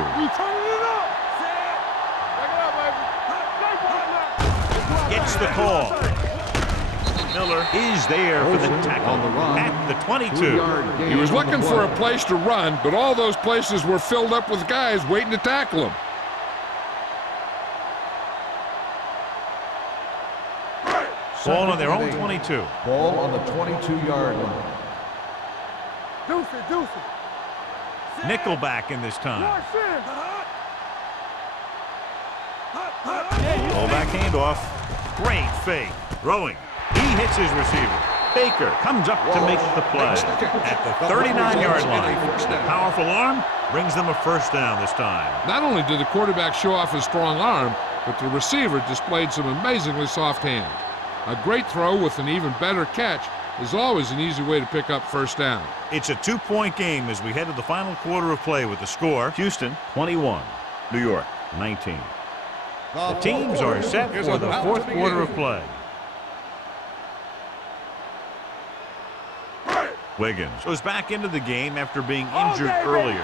Gets the call. Miller is there for the tackle at the 22. He was looking for a place to run, but all those places were filled up with guys waiting to tackle him. Ball on their own 22. Ball on the 22-yard line. Nickelback in this time. Fullback handoff. Great fake. Throwing. He hits his receiver. Baker comes up to make the play at the 39-yard line. The powerful arm brings them a first down this time. Not only did the quarterback show off his strong arm, but the receiver displayed some amazingly soft hands. A great throw with an even better catch is always an easy way to pick up first down. It's a two-point game as we head to the final quarter of play with the score. Houston 21, New York 19. The teams are set for the fourth quarter of play. Wiggins goes back into the game after being injured earlier.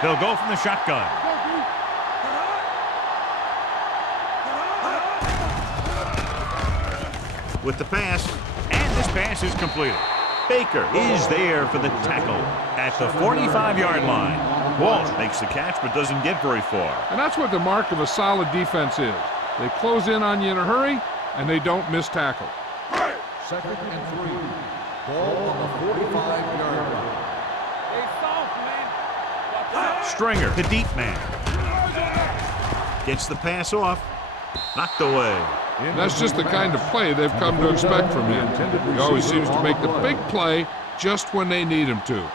They'll go from the shotgun. With the pass, and this pass is completed. Baker is there for the tackle at the 45-yard line. Walsh makes the catch but doesn't get very far. And that's what the mark of a solid defense is. They close in on you in a hurry, and they don't miss tackle. Second and 3. Ball on the 45-yard line. Stringer, the deep man. Gets the pass off. Knocked away. That's just the kind of play they've come to expect from him. He always seems to make the big play just when they need him to.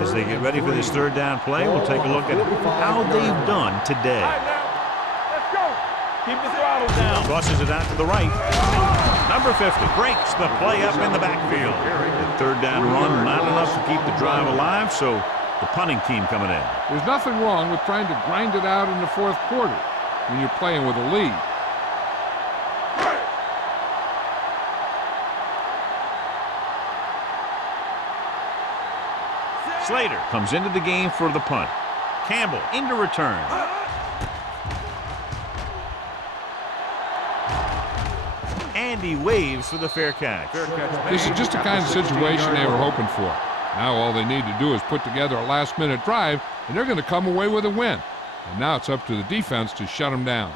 As they get ready for this third down play, we'll take a look at how they've done today. Let's go. Keep the throttle down. Tosses it out to the right. Number 50 breaks the play up in the backfield. The third down run, not enough to keep the drive alive, so the punting team coming in. There's nothing wrong with trying to grind it out in the fourth quarter when you're playing with a lead. Slater comes into the game for the punt. Campbell into return. And he waves for the fair catch. This is just the kind of situation they were hoping for. Now all they need to do is put together a last-minute drive, and they're going to come away with a win. And now it's up to the defense to shut them down.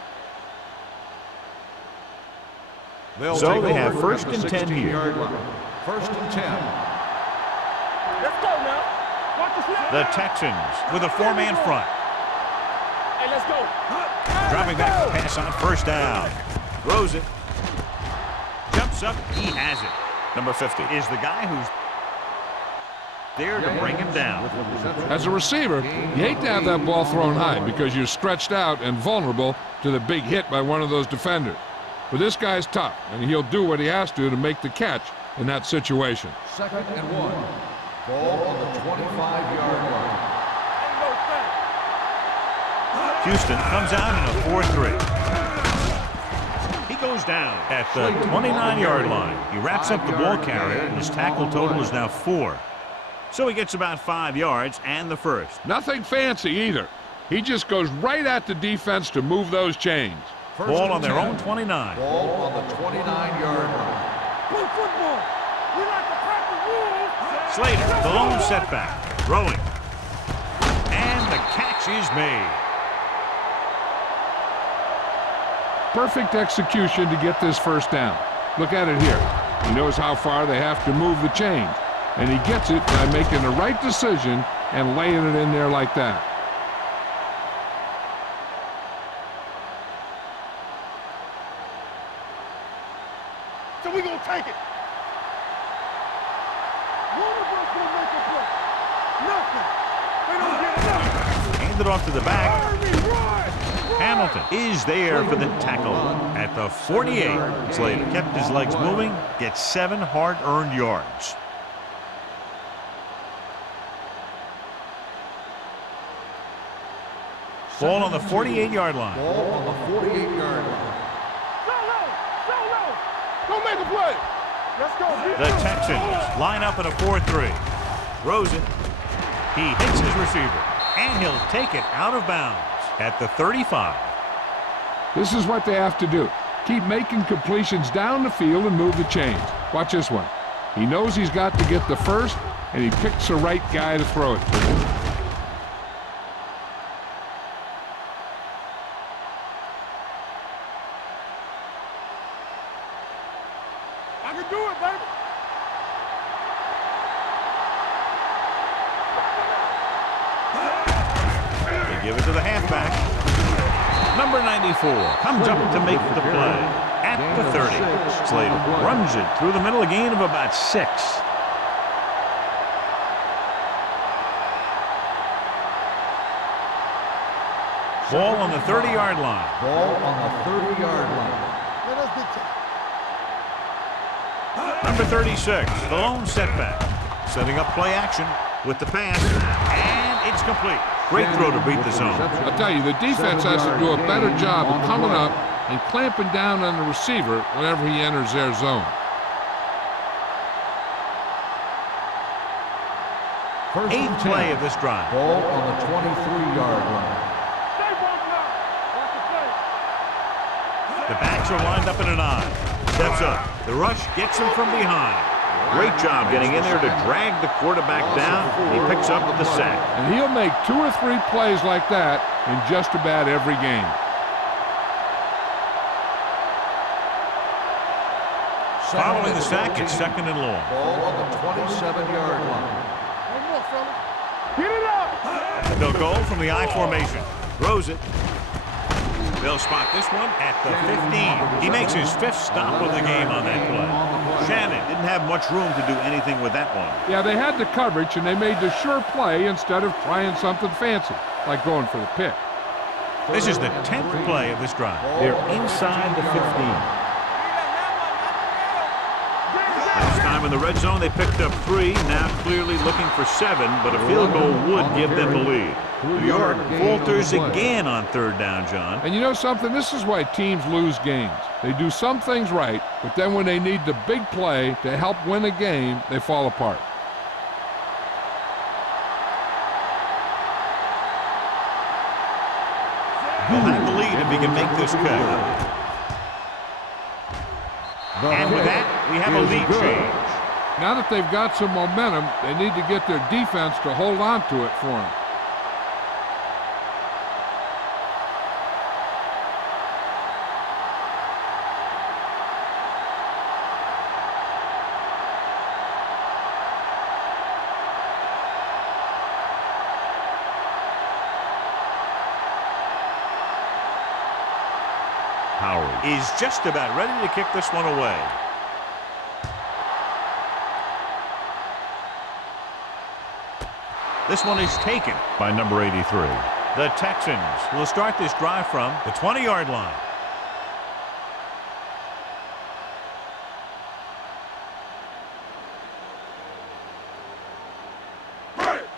So they have first and 10 here. First and 10. Let's go now. Watch the slide. The Texans with a four-man front. Hey, let's go. Dropping back to pass on first down. Throws it. Jumps up. He has it. Number 50 is the guy who's there to bring him down. As a receiver, you hate to have that ball thrown high because you're stretched out and vulnerable to the big hit by one of those defenders. But this guy's tough, and he'll do what he has to make the catch in that situation. Second and 1. Ball on the 25-yard line. Ain't no thing. Houston comes out in a 4-3. He goes down at the 29-yard line. He wraps up the ball carrier, and his tackle total is now 4. So he gets about 5 yards and the first. Nothing fancy either. He just goes right at the defense to move those chains. Ball on their own 29. Ball on the 29-yard line. Play football. We like to practice rules. Slater, the lone setback, throwing. And the catch is made. Perfect execution to get this first down. Look at it here. He knows how far they have to move the chains, and he gets it by making the right decision and laying it in there like that. So we gonna take it. One of us gonna make a play. Nothing. They don't get nothing. Hand it off to the back. Army, run! Hamilton is there for the tackle at the 48. Slater kept his legs moving, gets 7 hard-earned yards. Ball on the 48-yard line. Ball on the 48-yard line. Go make a play. Let's go. The Texans line up in a 4-3. Throws it. He hits his receiver, and he'll take it out of bounds at the 35. This is what they have to do. Keep making completions down the field and move the chains. Watch this one. He knows he's got to get the first, and he picks the right guy to throw it to. I can do it, baby. They give it to the halfback. Number 94 comes up to make the play at the 30. Slater runs it through the middle, a gain of about 6. Ball on the 30-yard line. Ball on the 30-yard line. Let us get Number 36, the lone setback. Setting up play action with the pass, and it's complete. Great throw to beat the zone. I'll tell you, the defense has to do a better job of coming up and clamping down on the receiver whenever he enters their zone. First and 8th 10. play of this drive. Ball on the 23-yard line. Stay broken up. Watch the play. The backs are lined up in an I. Steps up. The rush gets him from behind. Great job getting in there to drag the quarterback down. He picks up the sack. And he'll make 2 or 3 plays like that in just about every game. Following the sack, it's 2nd and long. Ball on the 27-yard line. One more, fella. Get it up. They'll go from the I formation. Throws it. They'll spot this one at the 15. He makes his 5th stop of the game on that play. Shannon didn't have much room to do anything with that one. Yeah, they had the coverage, and they made the sure play instead of trying something fancy, like going for the pick. This is the 10th play of this drive. They're inside the 15. Last time in the red zone, they picked up 3. Now clearly looking for 7, but a field goal would give them the lead. New York falters again on 3rd down, John. And you know something? This is why teams lose games. They do some things right, but then when they need the big play to help win a game, they fall apart. He'll have the lead if he can make this cut. And with that, we have a lead change. Now that they've got some momentum, they need to get their defense to hold on to it for them. Howard is just about ready to kick this one away. This one is taken by number 83. The Texans will start this drive from the 20-yard line.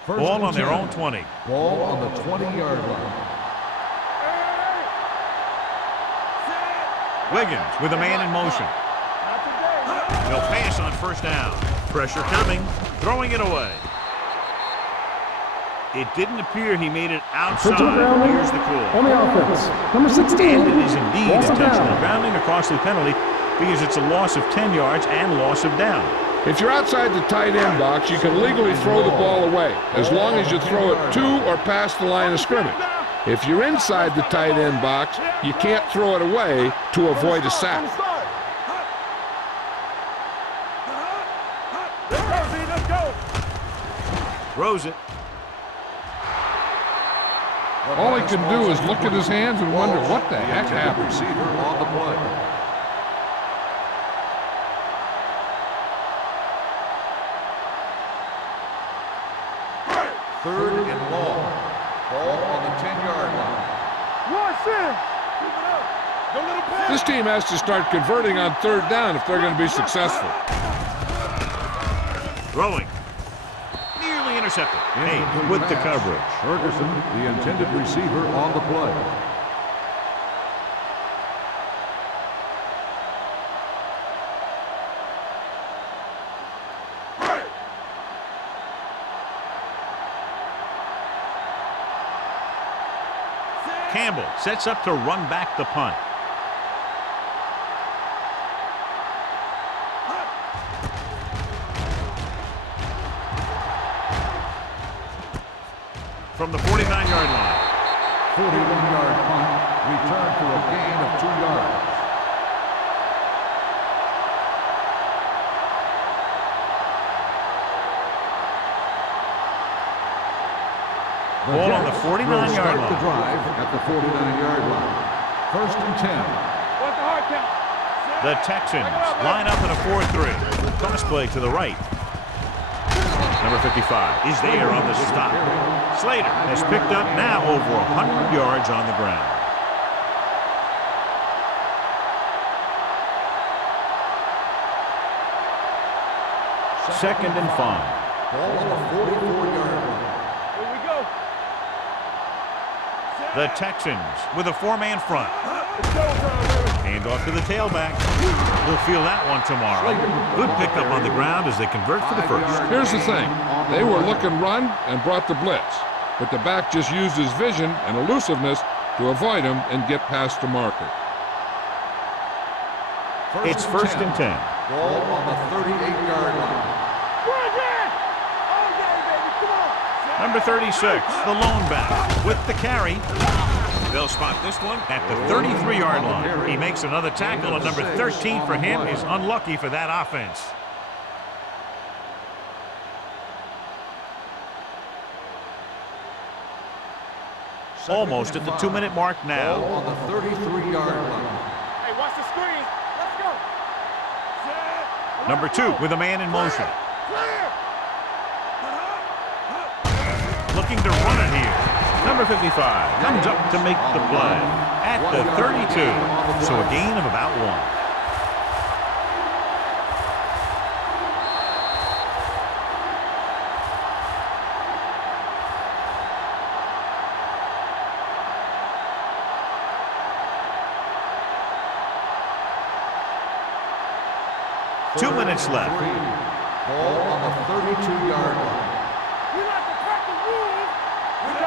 Ball on their own 20. Ball on the 20-yard line. Wiggins with a man in motion. They'll pass on first down. Pressure coming. Throwing it away. It didn't appear he made it outside. Here's the call. On the offense, number 16. And it is indeed Loss of intentional down. grounding across the penalty because it's a loss of 10 yards and loss of down. If you're outside the tight end box, you can legally throw the ball away as long as you throw it to or past the line of scrimmage. If you're inside the tight end box, you can't throw it away to avoid a sack. Throws it. All he can do is look at his hands and wonder what the heck happened. Receiver on the play. Third and long. Ball on the 10-yard line. This team has to start converting on third down if they're going to be successful. Throwing. Nearly intercepted. Hey, with the coverage. Ferguson, the intended receiver on the play. Campbell sets up to run back the punt. From the 49-yard line. 41-yard punt, return to a gain of 2 yards. Ball on the 49-yard The line. drive at the 49-yard line. First and 10. The Texans line up in a 4-3. Cross play to the right. Number 55 is there on the stop. Slater has picked up now over 100 yards on the ground. Second and 5. Ball on the 44-yard line. The Texans with a 4-man front. Hand off to the tailback. We'll feel that one tomorrow. Good pickup on the ground as they convert for the first. Here's the thing. They were looking run and brought the blitz, but the back just used his vision and elusiveness to avoid him and get past the marker. It's first and 10. Ball on the 38-yard line. Number 36, the lone back with the carry. They'll spot this one at the 33-yard line. He makes another tackle, and number 13 for him is unlucky for that offense. Almost at the 2-minute mark now. Ball on the 33-yard line. Hey, watch the screen. Let's go. Number 2 with a man in motion. Looking to run it here. Number 55 comes up to make the play at the 32. So a gain of about 1. Two minutes left. Ball on the 32-yard line.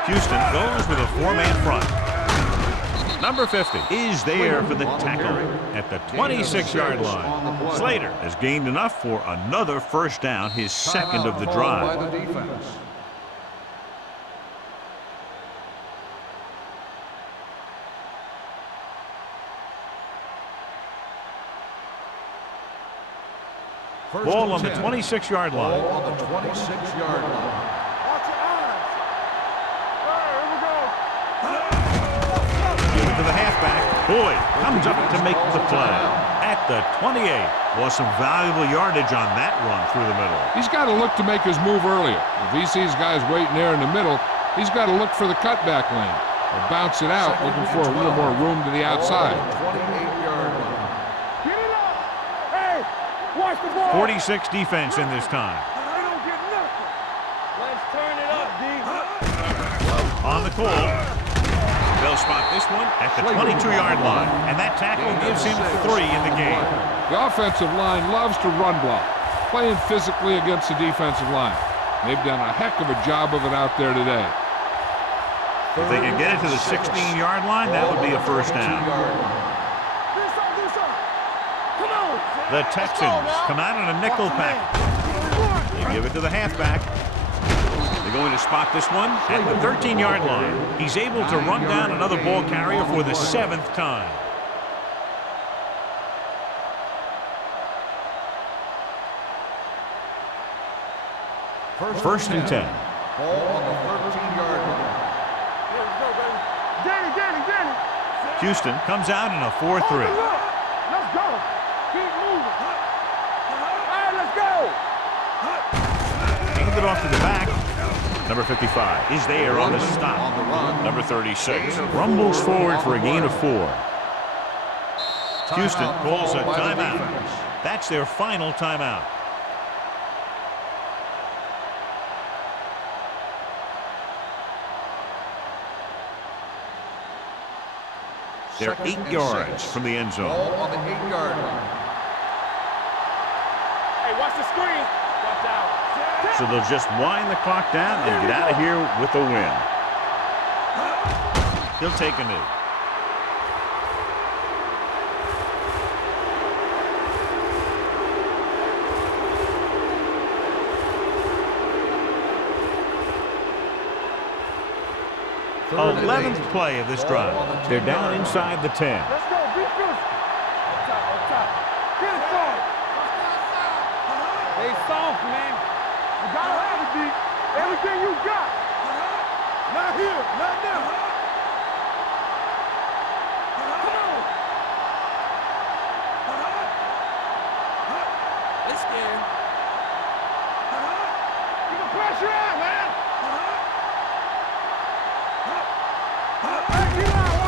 Houston goes with a 4-man front. Number 50 is there for the tackle at the 26-yard line. Slater has gained enough for another first down, his second of the drive. By the defense. Ball on the 26-yard line. Ball on the 26-yard line. Watch your eyes. All right, here we go. Give it to the halfback. Boyd comes up to make the play at the 28. Was some valuable yardage on that run through the middle. He's got to look to make his move earlier. If he sees guys waiting there in the middle, he's got to look for the cutback lane or bounce it out, looking for a little more room to the outside. 28-yard line. Get it up. Hey, watch the ball. 46 defense in this time. They don't get nothing. Let's turn it up, D. On the call. They'll spot this one at the 22-yard line, and that tackle gives him 3 in the game. The offensive line loves to run block, playing physically against the defensive line. They've done a heck of a job of it out there today. If they can get it to the 16-yard line, that would be a first down. Come on. The Texans come out in a nickel pack. They give it to the halfback. They're going to spot this one at the 13-yard line. He's able to run down another ball carrier for the 7th time. First and 10. Ball on the 13-yard line. Let's go, baby. Danny. Houston comes out in a 4-3. Let's go. Keep moving. All right, let's go. Hand it off to the back. Number 55 is there on the stop. On the run. Number 36 rumbles forward for a gain of 4. Houston calls a timeout. That's their final timeout. They're 8 yards from the end zone. Ball on the 8-yard line. Hey, watch the screen. Watch out. So they'll just wind the clock down and get out of here with a win. He'll take a knee. Third and 11th 8. play of this drive. They're down inside the 10. Let's go. Be physical. Up top. Get it soft. Stay soft, man. You gotta have it, D. Everything you got. Not here. Not now. Come on. It's scary. You can pressure out, man.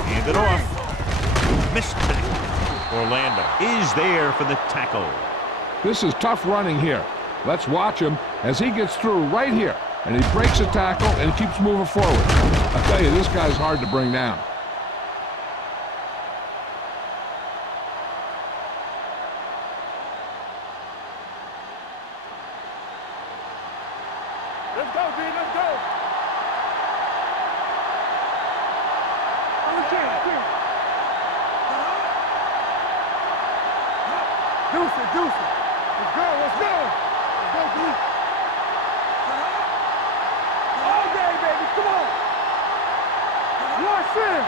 Hand it off. Missed tackle. Orlando is there for the tackle. This is tough running here. Let's watch him as he gets through right here. And he breaks a tackle and he keeps moving forward. I tell you, this guy's hard to bring down. Let's go, D. Let's go. On the chin. Deuce it. Let's go. Let's go, D. All day, baby. Come on. Watch in.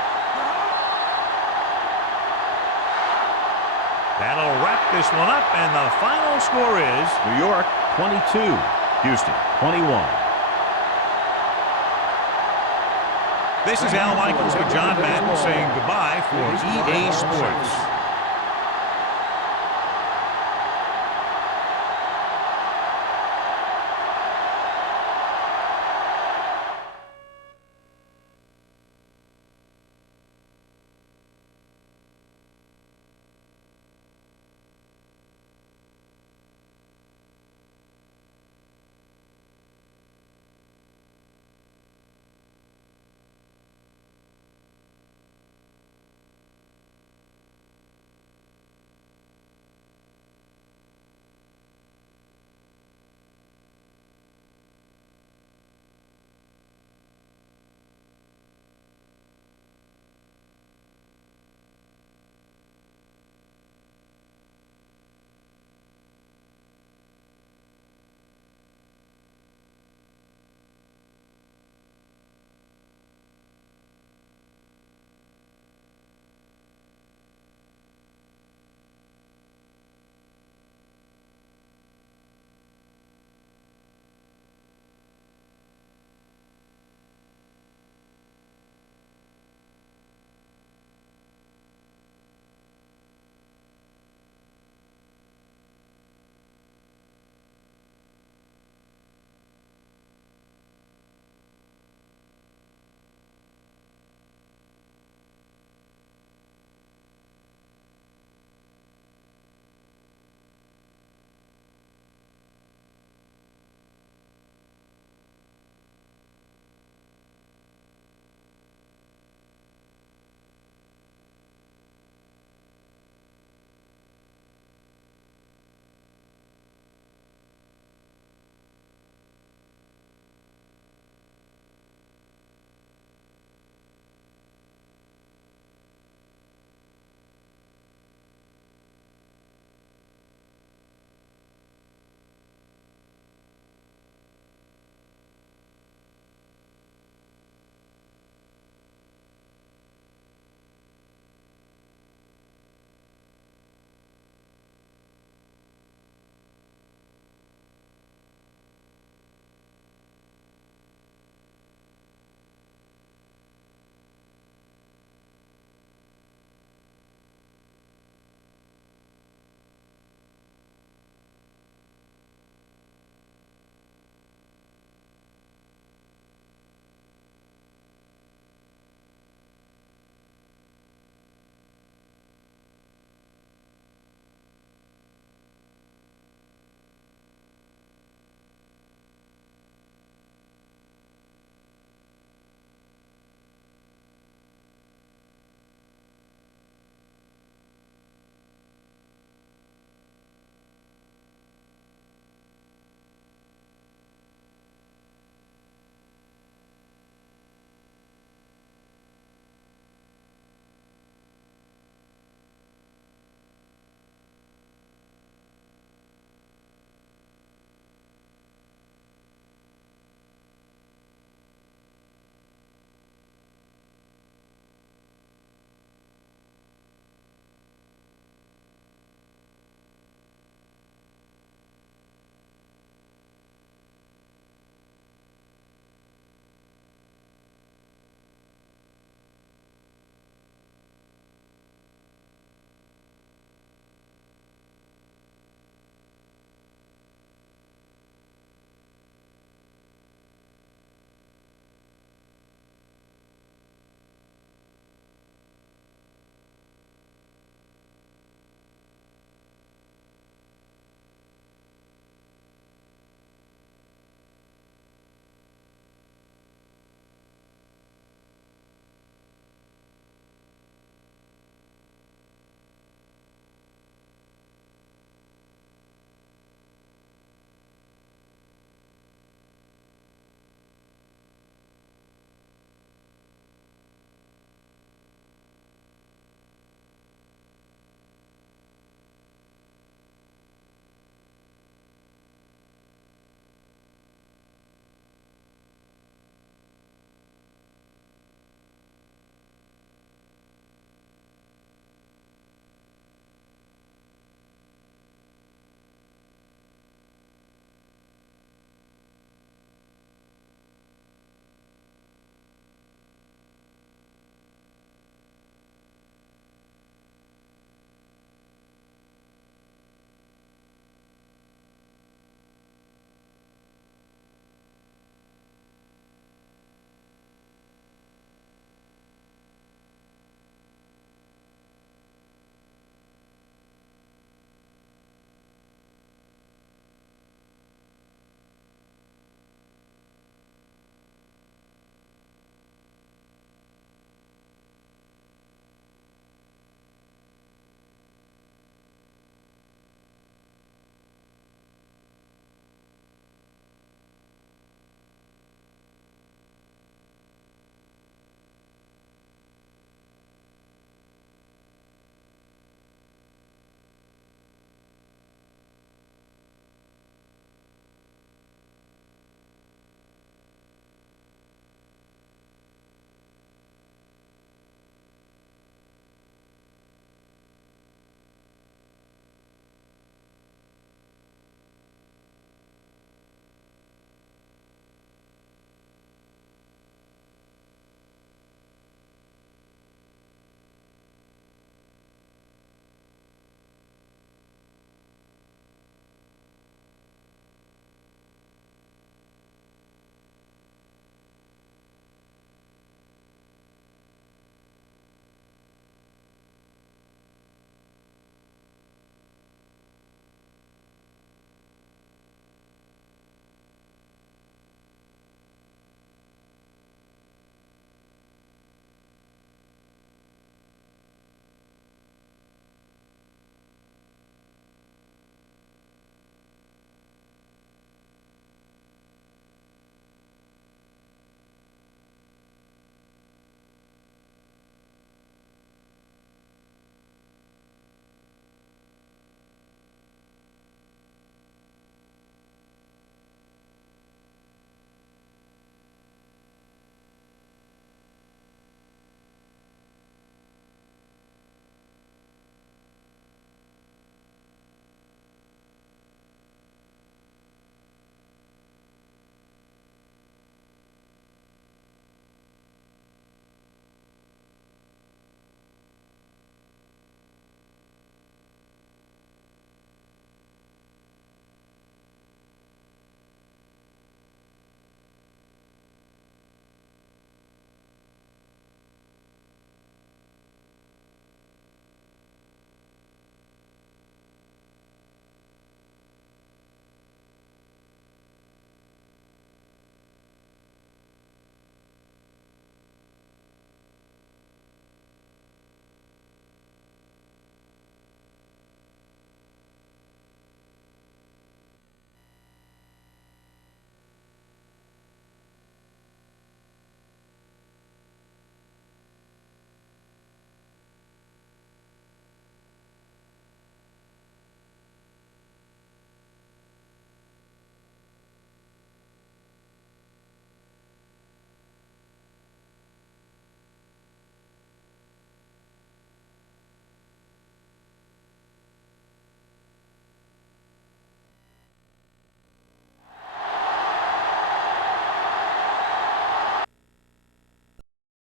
That'll wrap this one up, and the final score is New York 22, Houston 21. This is Al Michaels with John Madden saying goodbye for EA Sports.